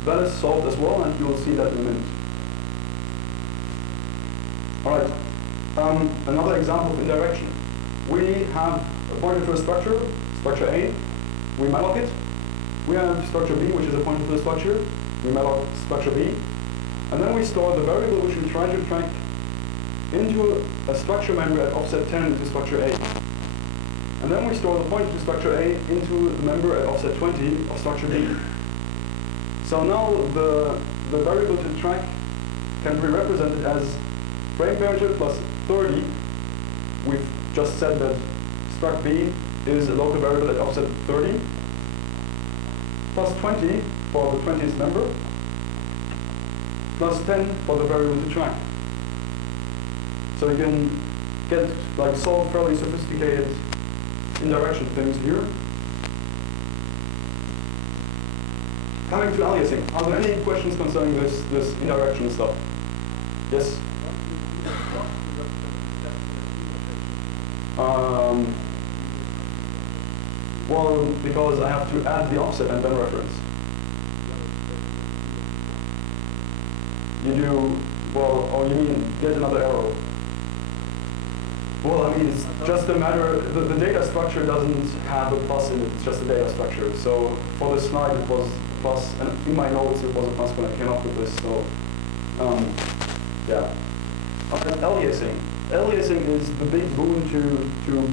That is solved as well, and you will see that in a minute. Alright, another example of indirection. We have a pointer to a structure A, we malloc it. We have structure B, which is a pointer to the structure, we malloc structure B. And then we store the variable which we try to track into a structure member at offset 10 into structure A. And then we store the pointer to structure A into the member at offset 20 of structure B. So now the variable to track can be represented as frame pointer plus 30. We've just said that struct B is a local variable at offset 30, plus 20 for the 20th member, plus 10 for the variable to track. So you can solve fairly sophisticated indirection things here. Coming to aliasing, are there any questions concerning this indirection stuff? Yes? Well, because I have to add the offset and then reference. You do, well, or you mean get another arrow? Well, I mean, it's just a matter, the data structure doesn't have a plus in it, it's just a data structure. So for this slide it was plus, and in my notes it was a plus when I came up with this, so yeah. Aliasing. Aliasing is the big boon to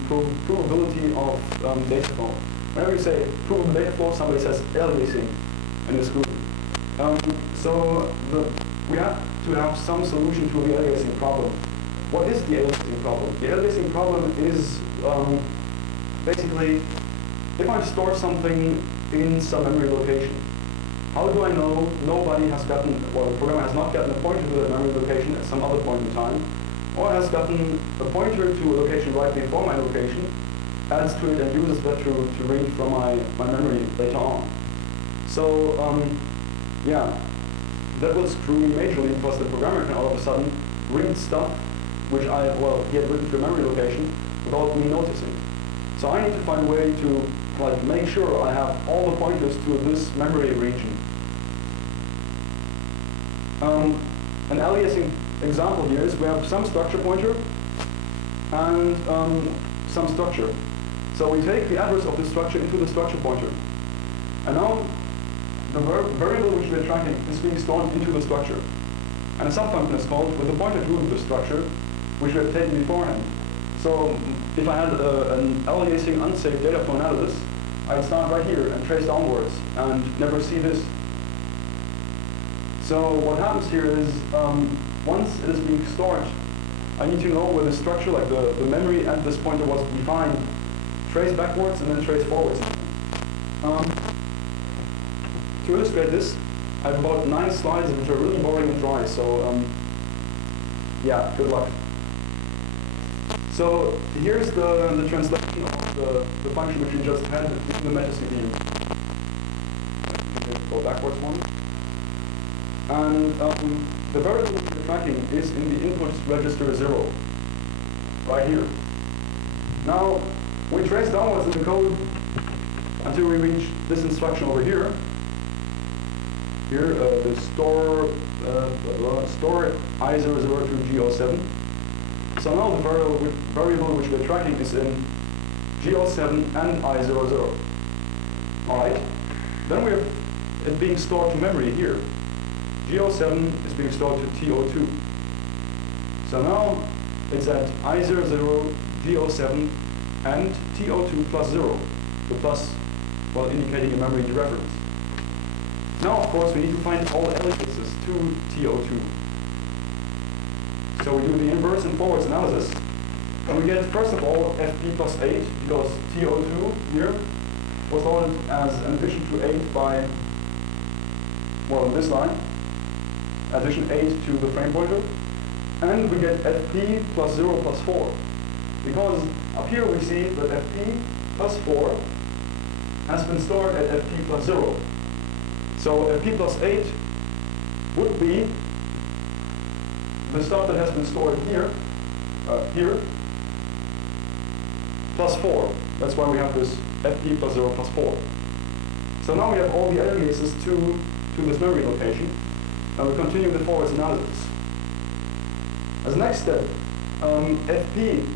provability of data flow. Whenever you say provable data flow, somebody says aliasing in this group. So we have to have some solution to the aliasing problem. What is the aliasing problem? The aliasing problem is basically if I store something in some memory location, how do I know nobody has gotten, or the programmer has not gotten a pointer to that memory location at some other point in time, or has gotten a pointer to a location right before my location, adds to it and uses that to read from my memory later on. So, yeah, that will screw me majorly because the programmer can all of a sudden read stuff which he had written to a memory location without me noticing. So I need to find a way to make sure I have all the pointers to this memory region. An aliasing example here is we have some structure pointer and some structure. So we take the address of the structure into the structure pointer. And now the variable which we're tracking is being stored into the structure. And a subfunction is called with the pointer to the structure, which we have taken beforehand. So if I had an aliasing unsafe data flow analysis, I'd start right here and trace downwards and never see this. So what happens here is, once it is being stored, I need to know where the structure, like the memory at this pointer was defined, trace backwards and then trace forwards. To illustrate this, I have about 9 slides which are really boring and dry, so yeah, good luck. So here's the translation of the function which we just had in the meta CPU. Go backwards one. And the variable which we're tracking is in the input register 0, right here. Now, we trace downwards in the code until we reach this instruction over here. Here, the store I00 to G07. So now the variable which we're tracking is in G07 and I00. Alright, then we have it being stored to memory here. G07 is being stored to TO2. So now it's at I00, G07, and TO2 plus 0. The plus, well, indicating a memory dereference. Now, of course, we need to find all aliases to TO2. So we do the inverse and forwards analysis. And we get, first of all, FP plus 8, because TO2 here was loaded as an addition to 8 by, well, this line. Addition 8 to the frame pointer. And we get FP plus 0 plus 4. Because up here we see that FP plus 4 has been stored at FP plus 0. So FP plus 8 would be the stuff that has been stored here, plus 4. That's why we have this FP plus 0 plus 4. So now we have all the aliases to this memory location, and we continue the forwards analysis. As a next step, FP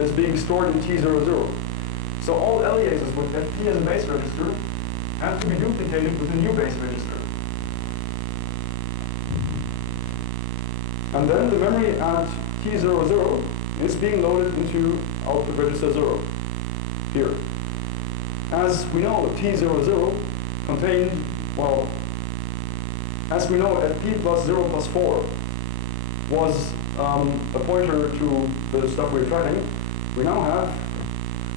is being stored in T00. So all aliases with FP as a base register have to be duplicated with a new base register. And then the memory at T00 is being loaded into output register 0, here. As we know, T00 contained, well, as we know, FP plus 0 plus 4 was a pointer to the stuff we're tracking. We now have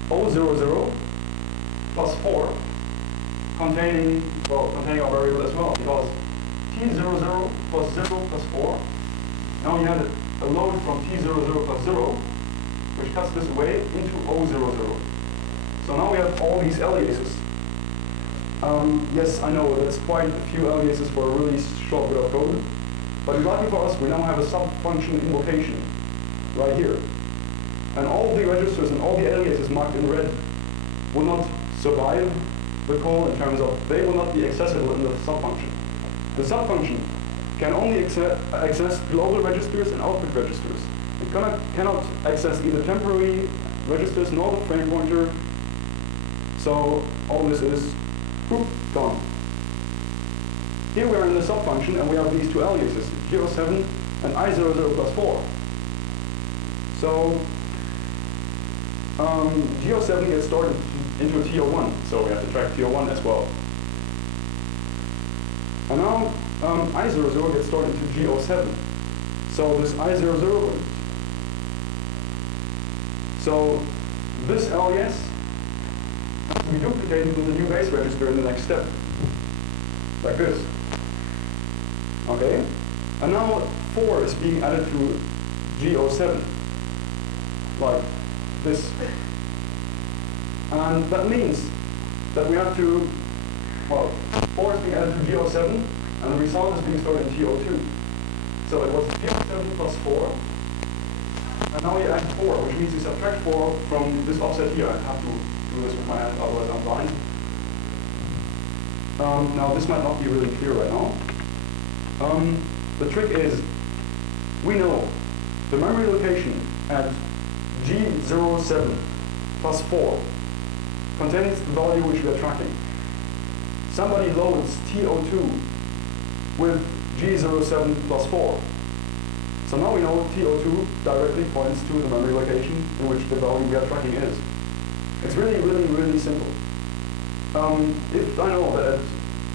O00 plus 4 containing our variable as well, because T00 plus 0 plus 4, now you had a load from T00 plus 0, which cuts this away into O00. So now we have all these aliases. Yes, I know, that's quite a few aliases for a really short bit of code, but lucky for us, we now have a sub-function invocation right here. And all the registers and all the aliases marked in red will not survive the call in terms of they will not be accessible in the sub-function. The sub-function can only access global registers and output registers. It cannot access either temporary registers nor the frame pointer. So all this is gone. Here we are in the sub-function and we have these two aliases, G07 and I00 plus 4. So G07 gets stored into a TO1, so we have to track TO1 as well. And now I00 gets stored into G07. So this I00, so this LES we duplicate into the new base register in the next step, like this. Okay, and now 4 is being added to G07, like this. And that means that we have to, well, 4 is being added to G07, and the result is being stored in T02. So it was G07 plus 4, and now we add 4, which means we subtract 4 from this offset here. I have to do this with my hand, otherwise I'm blind. Now this might not be really clear right now. The trick is, we know the memory location at G07 plus 4 contains the value which we are tracking. Somebody loads TO2 with G07 plus 4. So now we know TO2 directly points to the memory location in which the value we are tracking is. It's really, really, really simple. If I know that at,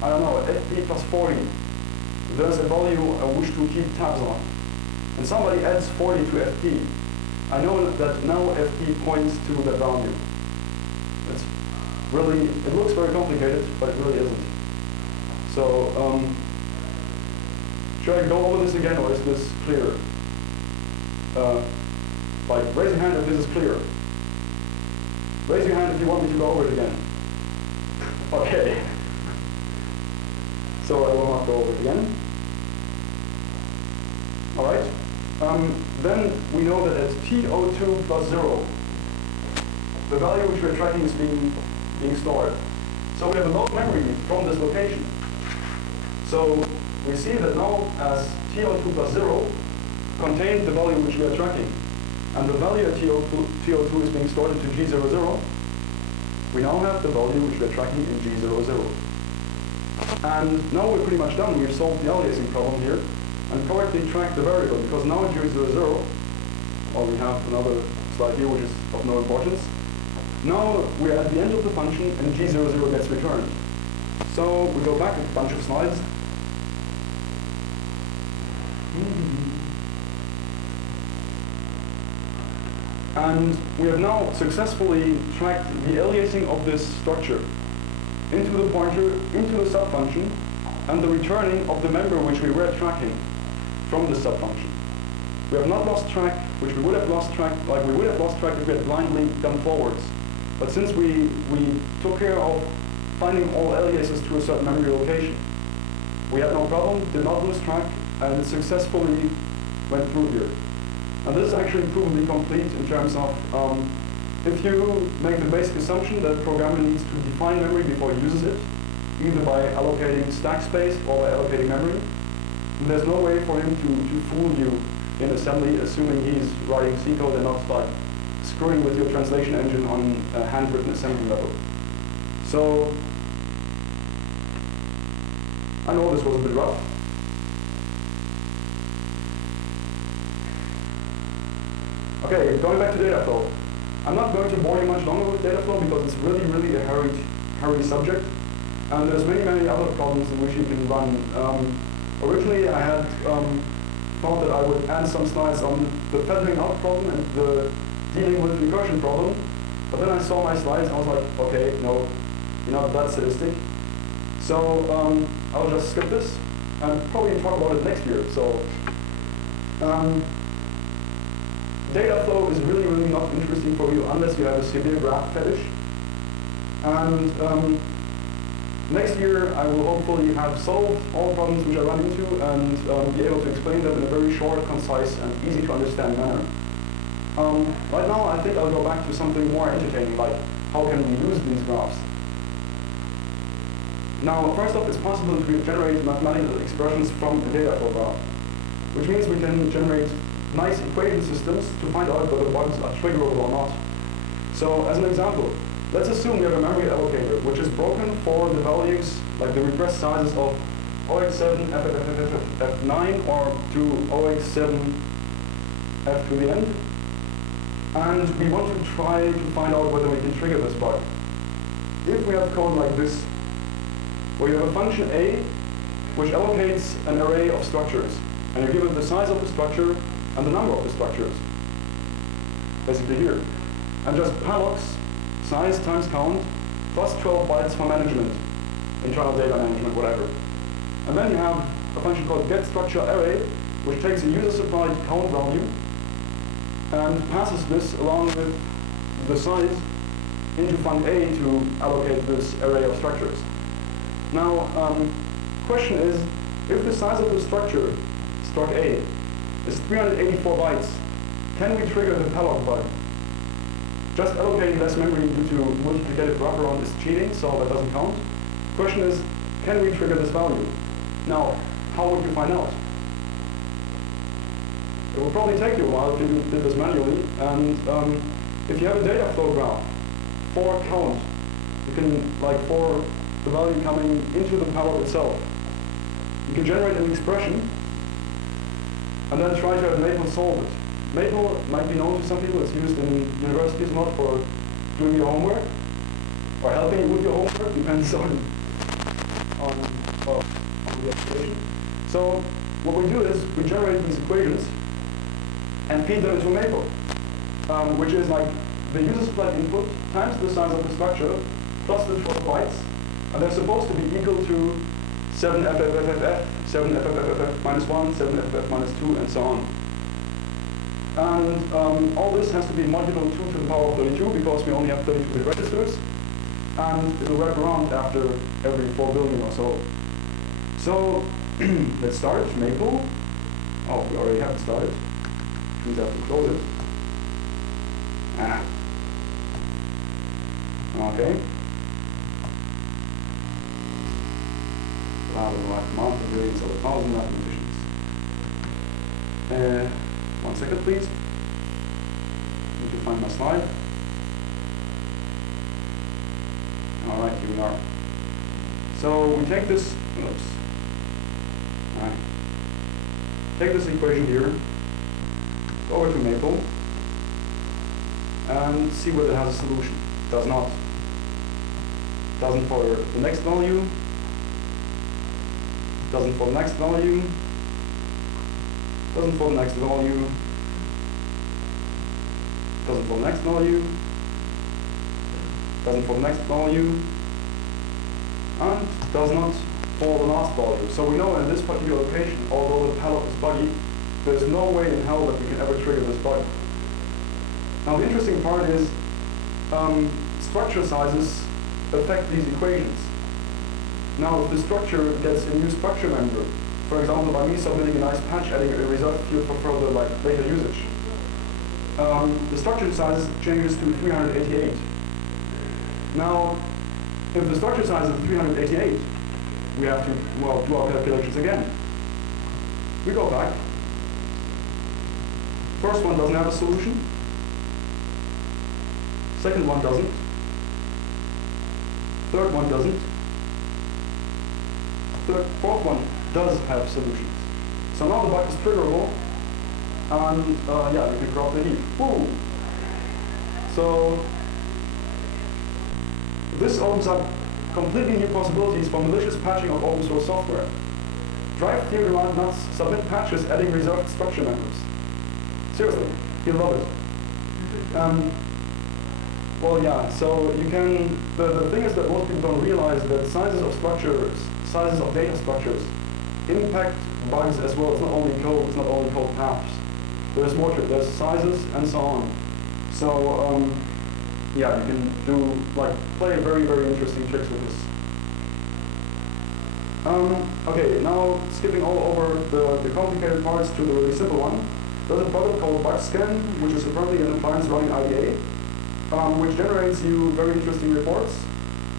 I don't know, at FP plus 40, there's a value I wish to keep tabs on, and somebody adds 40 to FP, I know that now FP points to that value. It's really, it looks very complicated, but it really isn't. So, should I go over this again, or is this clear? Like, raise your hand if this is clear. Raise your hand if you want me to go over it again. Okay. So I will not go over it again. All right. Then we know that at TO2 plus 0, the value which we're tracking is being stored. So we have a load memory from this location. So we see that now as TO2 plus 0 contains the value which we are tracking, and the value at TO2 is being stored into G00, we now have the value which we're tracking in G00. And now we're pretty much done. We've solved the aliasing problem here and correctly tracked the variable, because now at G00, or we have another slide here which is of no importance, now we're at the end of the function and G00 gets returned. So we go back a bunch of slides. And we have now successfully tracked the aliasing of this structure into the pointer, into the subfunction, and the returning of the member which we were tracking from the subfunction. We have not lost track, which we would have lost track, like we would have lost track if we had blindly gone forwards. But since we took care of finding all aliases to a certain memory location, we had no problem, did not lose track, and it successfully went through here. And this is actually provably complete in terms of if you make the basic assumption that the programmer needs to define memory before he uses it, either by allocating stack space or by allocating memory, there's no way for him to fool you in assembly, assuming he's writing C code and not like screwing with your translation engine on a handwritten assembly level. So I know this was a bit rough. Okay, going back to data flow. I'm not going to bore you much longer with data flow because it's really, really a hairy subject. And there's many, many other problems in which you can run. Originally, I had thought that I would add some slides on the feathering out problem and the dealing with recursion problem. But then I saw my slides and I was like, okay, no, you're not that sadistic. So I'll just skip this and probably talk about it next year. So. Data flow is really, really not interesting for you unless you have a severe graph fetish. And next year, I will hopefully have solved all problems which I run into and be able to explain them in a very short, concise, and easy to understand manner. Right now, I think I'll go back to something more entertaining, like how can we use these graphs? Now, first off, it's possible to generate mathematical expressions from a data flow graph, which means we can generate nice equation systems to find out whether bugs are triggerable or not. So as an example, let's assume we have a memory allocator which is broken for the values, like the request sizes of 087 F9 or to 087 F to the end. And we want to try to find out whether we can trigger this bug. If we have code like this, where you have a function A which allocates an array of structures. And you're given the size of the structure and the number of the structures, basically here. And just pallocks, size times count, plus 12 bytes for management, internal data management, whatever. And then you have a function called getStructureArray, which takes a user-supplied count value and passes this along with the size into func A to allocate this array of structures. Now, question is, if the size of the structure, struct A, is 384 bytes, can we trigger the palloc bug? Just allocating less memory due to multiplicative wraparound is cheating, so that doesn't count. Question is, can we trigger this value? Now, how would you find out? It will probably take you a while if you did this manually, and if you have a data flow graph for count, you can, like for the value coming into the palloc itself, you can generate an expression and then try to have Maple solve it. Maple might be known to some people, it's used in universities a lot for doing your homework, or helping you with your homework, depends on the application. So what we do is we generate these equations and feed them into Maple, which is like the user-supplied input times the size of the structure plus the 12 bytes, and they're supposed to be equal to 7FFFFF, 7FFFF minus 1, 7FFF minus 2, and so on. And all this has to be modulo 2 to the power of 32 because we only have 32-bit registers, and it will wrap around after every 4 billion or so. So let's start Maple. Oh, we already have it started. We have to close it. Okay. Rather like multi-billions of 1,000 mathematicians. 1 second, please. Need to find my slide. All right, here we are. So we take this. Oops. All right. Take this equation here. Go over to Maple and see whether it has a solution. Does not. Doesn't for the next value. Doesn't for the next value. Doesn't for the next value. Doesn't for the next value. Doesn't for the next value. And does not for the last value. So we know in this particular location, although the palloc is buggy, there's no way in hell that we can ever trigger this bug. Now the interesting part is structure sizes affect these equations. Now if the structure gets a new structure member, for example by me submitting a nice patch adding a reserved field for further later usage, the structure size changes to 388. Now if the structure size is 388, we have to do our calculations again. We go back. First one doesn't have a solution. Second one doesn't. Third one doesn't. Fourth one does have solutions. So now the bug is triggerable, and yeah, we can crop the heap. Woo! So this opens up completely new possibilities for malicious patching of open source software. Drive theory nuts submit patches adding reserved structure members. Seriously, you'll love it. Well, yeah, so you can, the thing is that most people don't realize that sizes of structures, sizes of data structures impact bugs as well. It's not only code, it's not only code paths. There's more to it, there's sizes and so on. So, yeah, you can do, play very, very interesting tricks with this. Okay, now skipping all over the complicated parts to the really simple one. There's a product called BugScan, which is apparently an appliance running IDA, which generates you very interesting reports,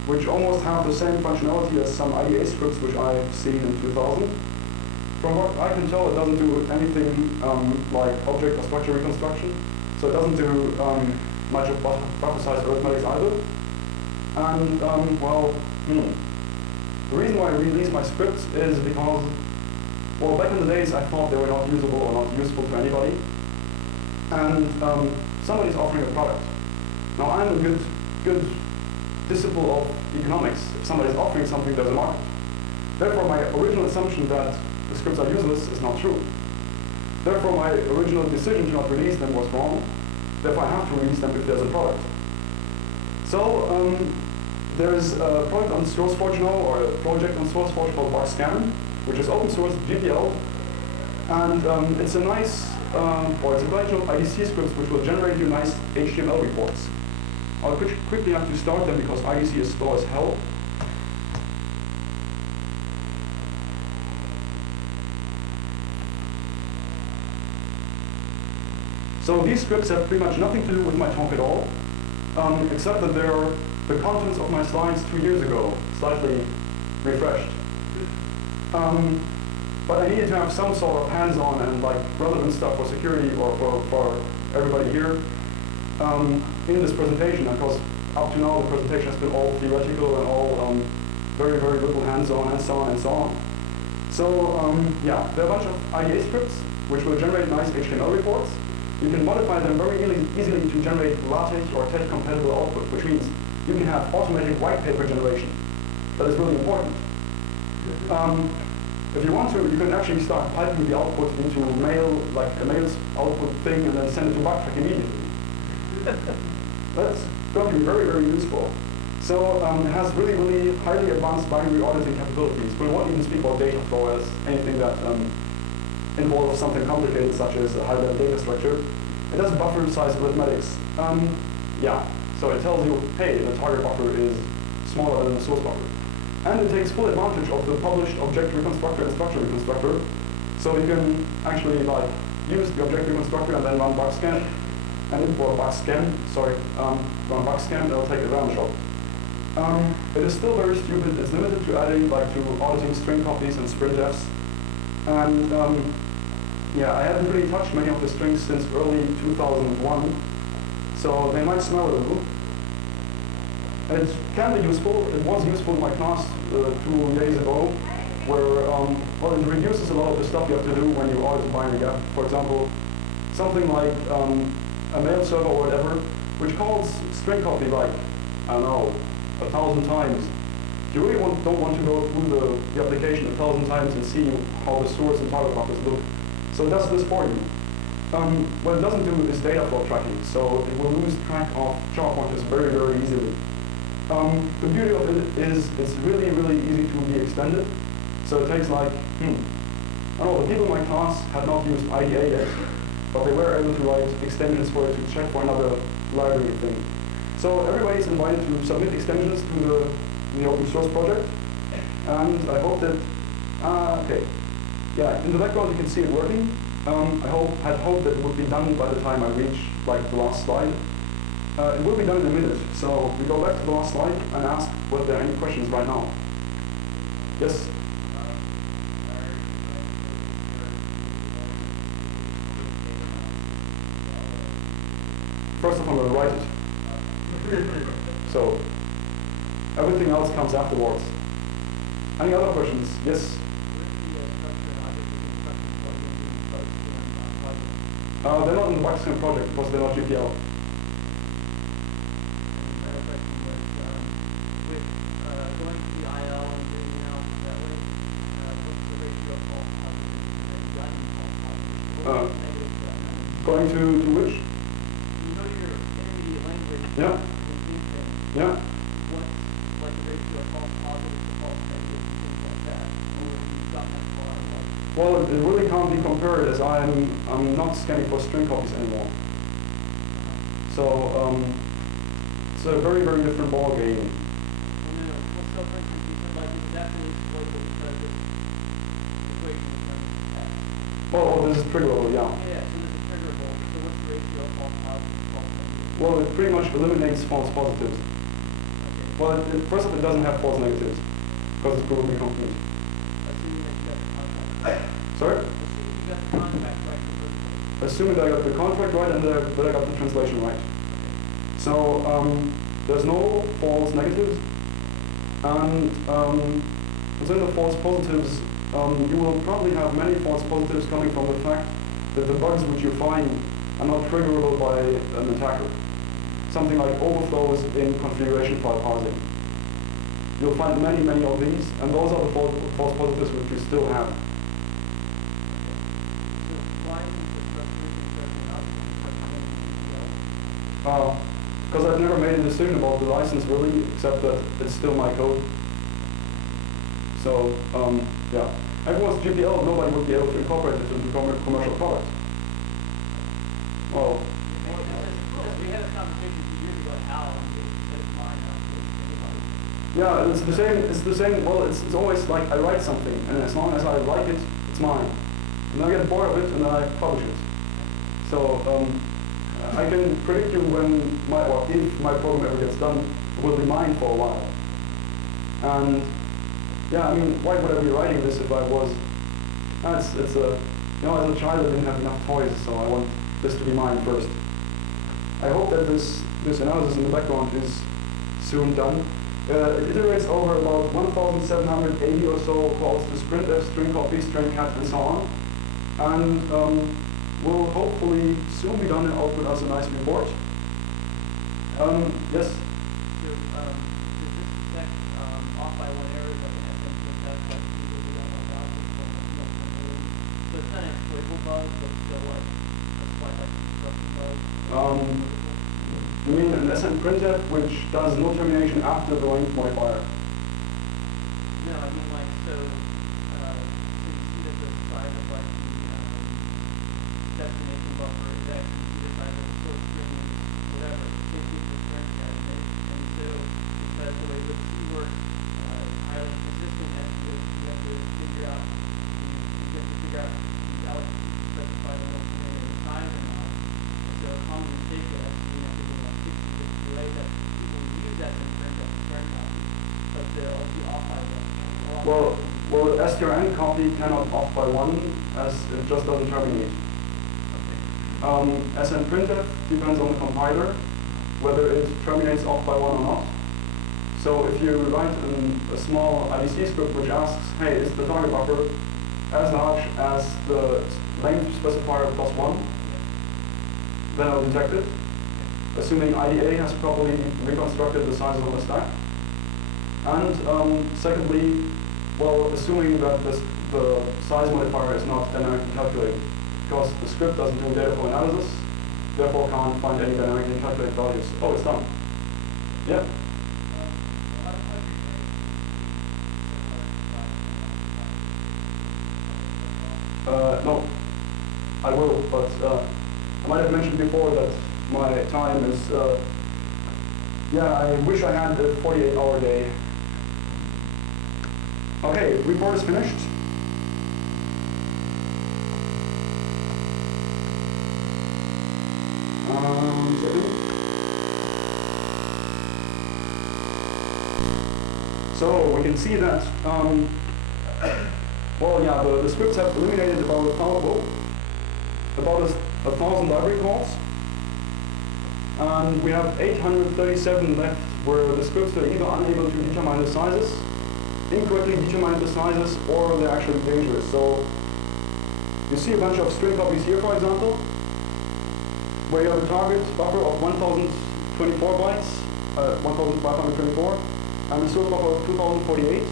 which almost have the same functionality as some IDA scripts which I've seen in 2000. From what I can tell, it doesn't do anything like object or structure reconstruction, so it doesn't do much of buffer size arithmetics either. And, the reason why I release my scripts is because, well, back in the days I thought they were not usable or not useful to anybody. And somebody's offering a product. Now I'm a good disciple of economics. If somebody's offering something, there's a market. Therefore, my original assumption that the scripts are useless is not true. Therefore, my original decision to not release them was wrong. Therefore, I have to release them if there's a product. So, there's a product on SourceForge now, or a project on SourceForge called BugScan, which is open source GPL. And it's a nice, or it's a collection of IDC scripts which will generate you nice HTML reports. I'll quickly have to start them because IDC is slow as hell. So these scripts have pretty much nothing to do with my talk at all, except that they're the contents of my slides 2 years ago, slightly refreshed. But I needed to have some sort of hands-on and like relevant stuff for security or for everybody here in this presentation, because up to now the presentation has been all theoretical and all very, very little hands-on and so on and so on. So yeah, there are a bunch of IDA scripts which will generate nice HTML reports. You can modify them very easily to generate LaTeX or TED compatible output, which means you can have automatic white paper generation. That is really important. If you want to, you can actually start piping the output into mail, like a mail's output thing, and then send it to BugTrack immediately. That's going to be very, very useful. So it has really, really highly advanced binary auditing capabilities. We won't even speak about data flow as anything that involves something complicated, such as a high-level data structure. It does buffer size arithmetics. Yeah, so it tells you, hey, the target buffer is smaller than the source buffer. And it takes full advantage of the published object reconstructor and structure reconstructor. So you can actually like use the object reconstructor and then run BugScan. And import BugScan, run BugScan, it'll take a RAM shot. It is still very stupid. It's limited to adding like to auditing string copies and sprintfs. And yeah, I haven't really touched many of the strings since early 2001. So they might smell a little. It can be useful. It was useful in my class 2 days ago, where well, it reduces a lot of the stuff you have to do when you audit a binary gap. For example, something like a mail server or whatever, which calls string copy like, I don't know, 1,000 times. You really don't want to go through the application 1,000 times and see how the source and target buffers look. So it does this for you. What it doesn't do is data flow tracking, so it will lose track of jar pointers very, very easily. The beauty of it is it's really, really easy to be extended. So it takes like, I don't know, the people in my class had not used IDA yet, but they were able to write extensions for it to check for another library thing. So everybody is invited to submit extensions to the open source project. And I hope that, okay. Yeah, in the background you can see it working. I had hoped that it would be done by the time I reach like the last slide. It will be done in a minute, so we go back to the last slide and ask whether there are any questions right now. Yes? First of all, I'm going to write it. So, everything else comes afterwards. Any other questions? Yes? They're not in the BugScan project because they're not GPL. Going to which? You know your intermediate language. Yeah. Yeah. What's like the ratio of false positives to false negatives and things like that? Or have you gotten that far? Like, Well, it really can't be compared as I'm not scanning for string copies anymore. So it's a very, very different ball game. well, so for instance, you said like it's definitely exploitable because this equation is going to pass. Oh, this is triggerable, yeah. Yeah, so this is triggerable. So what's the ratio of false positives to false negatives? Well, it pretty much eliminates false positives. Okay. Well, first of all, it doesn't have false negatives because it's probably complete. Assuming that you got the contract. Sorry? Assuming you got the contract right in the first place. Assuming that I got the contract right and that I got the translation right. So there's no false negatives, and within the false positives, you will probably have many false positives coming from the fact that the bugs which you find are not triggerable by an attacker. Something like overflows in configuration file parsing. you'll find many, many of these, and those are the false positives which we still have. So why is the structure not Because I've never made a decision about the license really, except that it's still my code. So, yeah. If it was GPL, nobody would be able to incorporate it into commercial product. Well, we had a conversation 2 years ago how it's mine now. yeah, it's the same. It's the same. Well, it's always like I write something, and as long as I like it, it's mine. And then I get bored of it, and then I publish it. So I can predict you when or if my program ever gets done, it will be mine for a while. And yeah, I mean, why would I be writing this if I was? It's a you know, as a child I didn't have enough toys, so I want this to be mine first. I hope that this analysis in the background is soon done. It iterates over about 1,780 or so calls to printf, string copy, string cat, and so on. And will hopefully soon be done and output us a nice report. Yes? So, does this check off by one error like an SMT test that people do that one out? So it's not an exploitable bug, but still like a slight like construction bug? You mean an SM printf which does no termination after the length modifier? No, I mean like so you see that the size of like the destination buffer is actually the size of the source string, whatever. It keeps the string animation. And so because the way the C works highly consistent, and you have to figure out you specify the most size or not. So a common mistake that I've seen after doing like 60 is the way that people use that in terms of string copy, but they'll be off by one. Well, strn copy cannot off by one, as it just doesn't terminate. SN printf depends on the compiler, whether it terminates off by one or not. So if you write a small IDC script which asks, hey, is the target buffer as large as the length specifier plus one, then I'll detect it, assuming IDA has properly reconstructed the sizes of the stack. And secondly, well, assuming that the size modifier is not dynamically calculated, because the script doesn't do data flow analysis, therefore can't find any dynamically calculated values. Oh, it's done. Yeah. No, I will, but I might have mentioned before that my time is, yeah, I wish I had a 48-hour day. Okay, report is finished. So we can see that, well, yeah, the scripts have eliminated about 1,000 library calls, and we have 837 left where the scripts are either unable to determine the sizes, incorrectly determine the sizes, or they're actually dangerous. So you see a bunch of string copies here, for example, where you have a target buffer of 1,024 bytes, 1,524, and a source buffer of 2,048.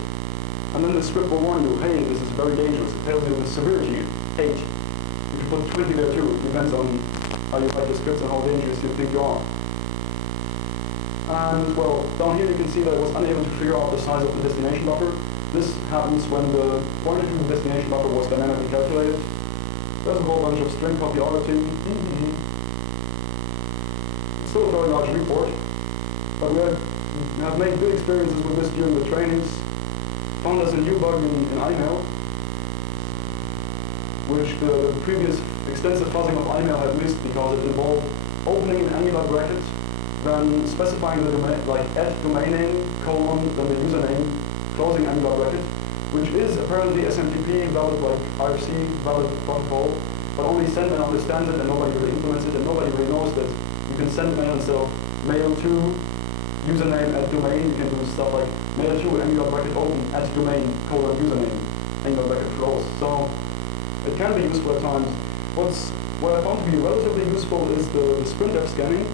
And then the script will warn you, hey, this is very dangerous. It tells you the severity, 8. You can put 20 there too. It depends on how you write the scripts and how dangerous you think you are. And, well, down here you can see that it was unable to figure out the size of the destination buffer. This happens when the pointer to the destination buffer was dynamically calculated. There's a whole bunch of string copy auditing. It's still a very large report, but we have made good experiences with this during the trainings. Found us a new bug in IMail, which the previous extensive fuzzing of IMail had missed because it involved opening an angular bracket, then specifying the domain, like @domain name, then the username, closing angular bracket, which is apparently SMTP valid, like RFC valid protocol, but only Sendman understands it and nobody really implements it, and nobody really knows that you can send mail instead of mail to username @domain. You can do stuff like mail to angular bracket open @domain :username angular bracket close. So it can be useful at times. What I found to be relatively useful is the sprintf scanning,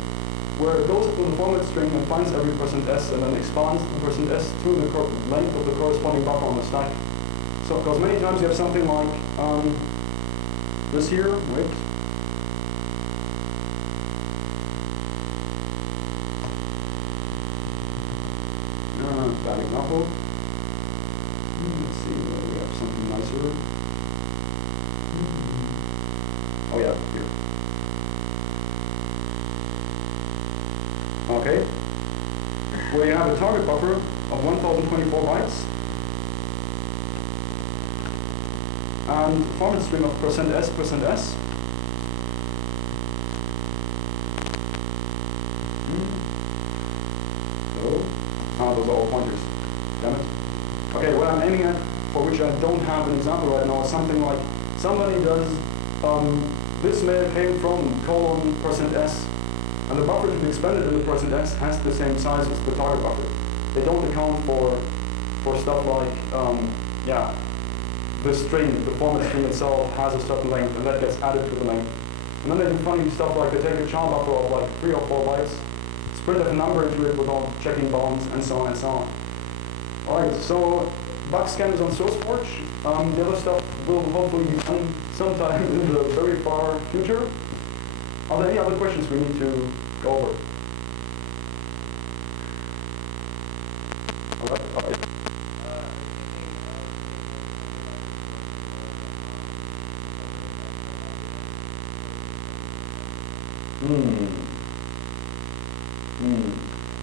where it goes to the format string and finds every %s and then expands the %s to the length of the corresponding buffer on the stack. So, because many times you have something like this here, wait. Bad example. Let's see whether we have something nicer. Oh yeah, here. Okay. Where you have a target buffer of 1024 bytes and format string of %s. Those are all pointers. Damn it. Okay, what I'm aiming at, for which I don't have an example right now, is something like somebody does this mail came from :%s, and the buffer to be expanded in the %s has the same size as the target buffer. They don't account for stuff like the string, the format string itself has a certain length, and that gets added to the length. And then they do funny stuff like they take a char buffer of like 3 or 4 bytes, print a number into it without checking bounds, and so on and so on. Alright, so bug scans on SourceForge. The other stuff will hopefully be done sometime in the very far future. Are there any other questions we need to go over? Alright, okay.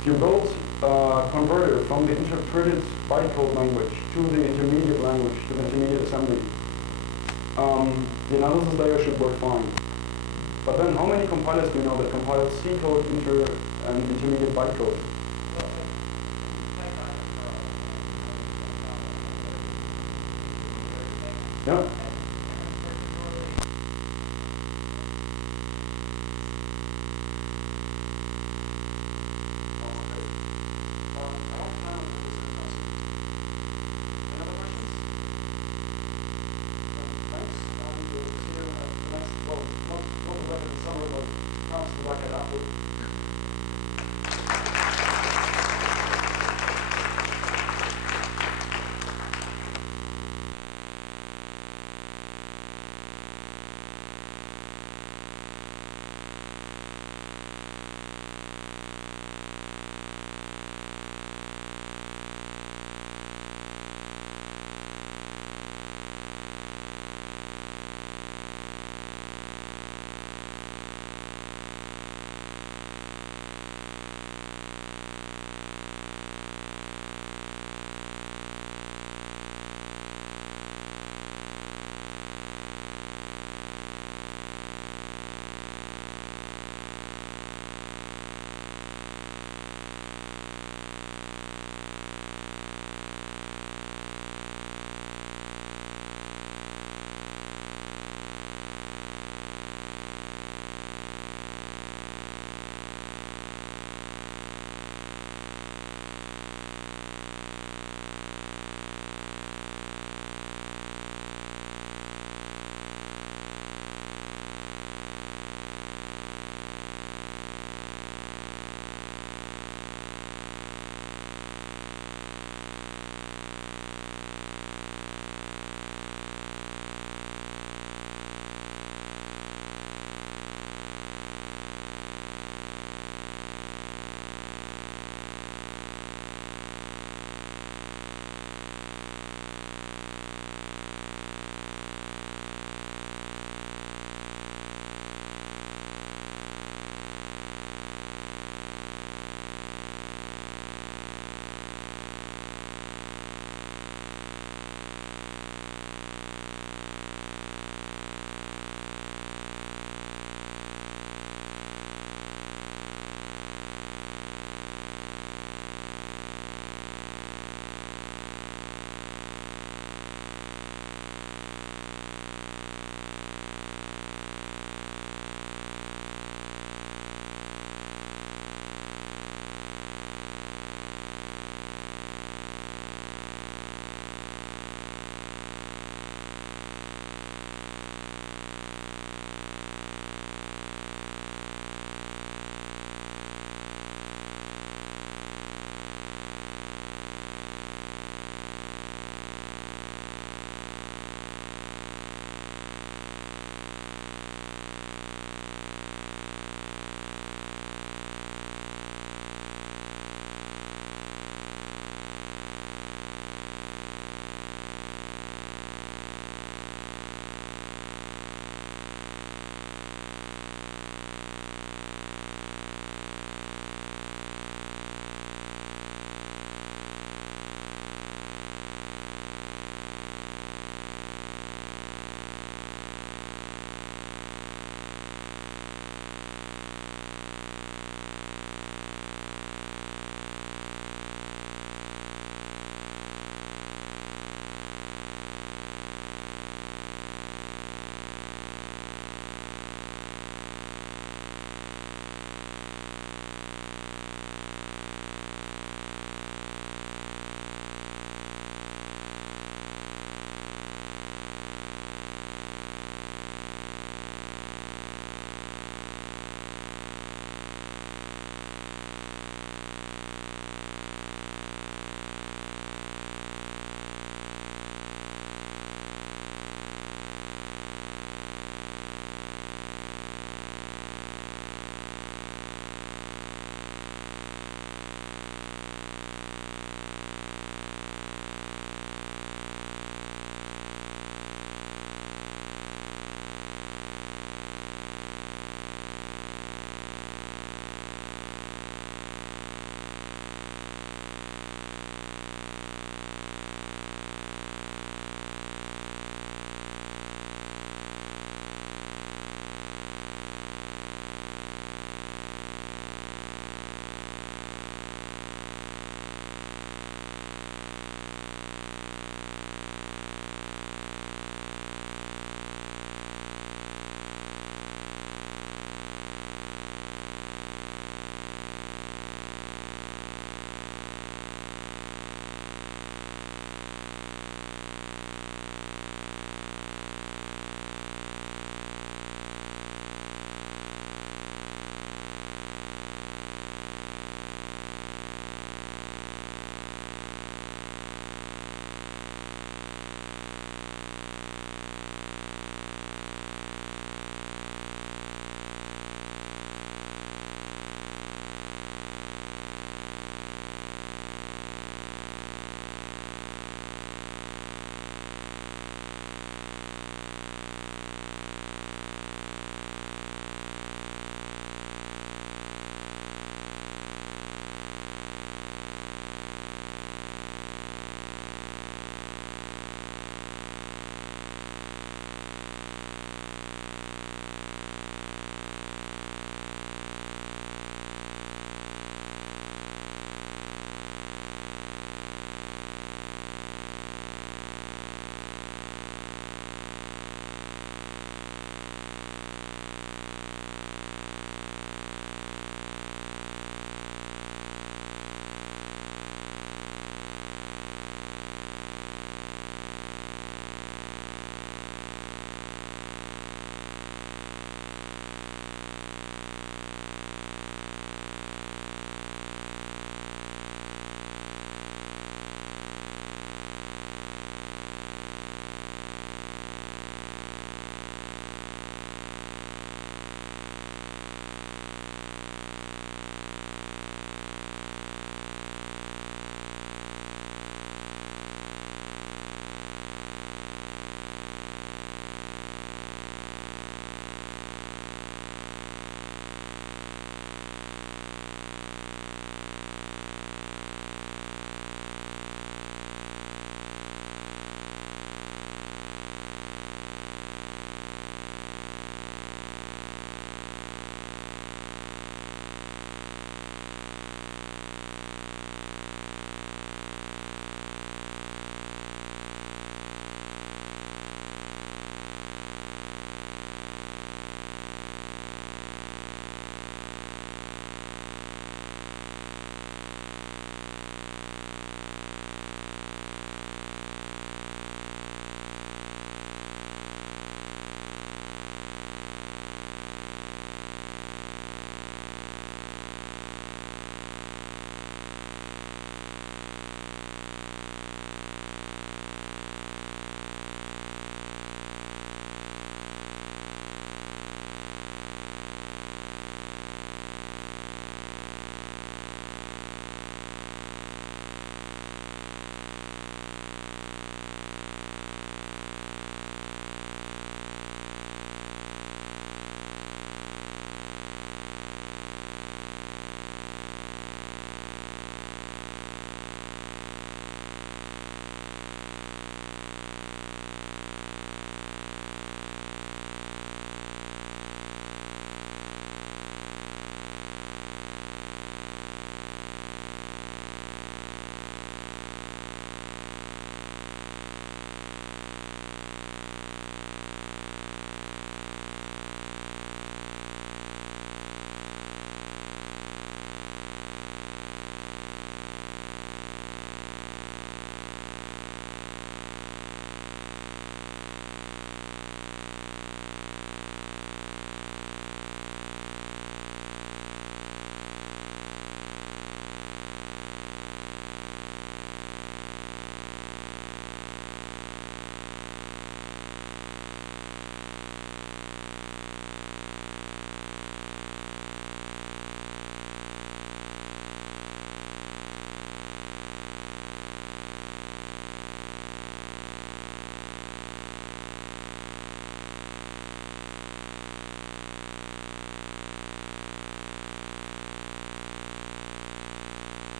If you build a converter from the interpreted bytecode language to the intermediate language, to the intermediate assembly, the analysis layer should work fine. But then how many compilers do you know that compile C code into an intermediate bytecode? Yeah.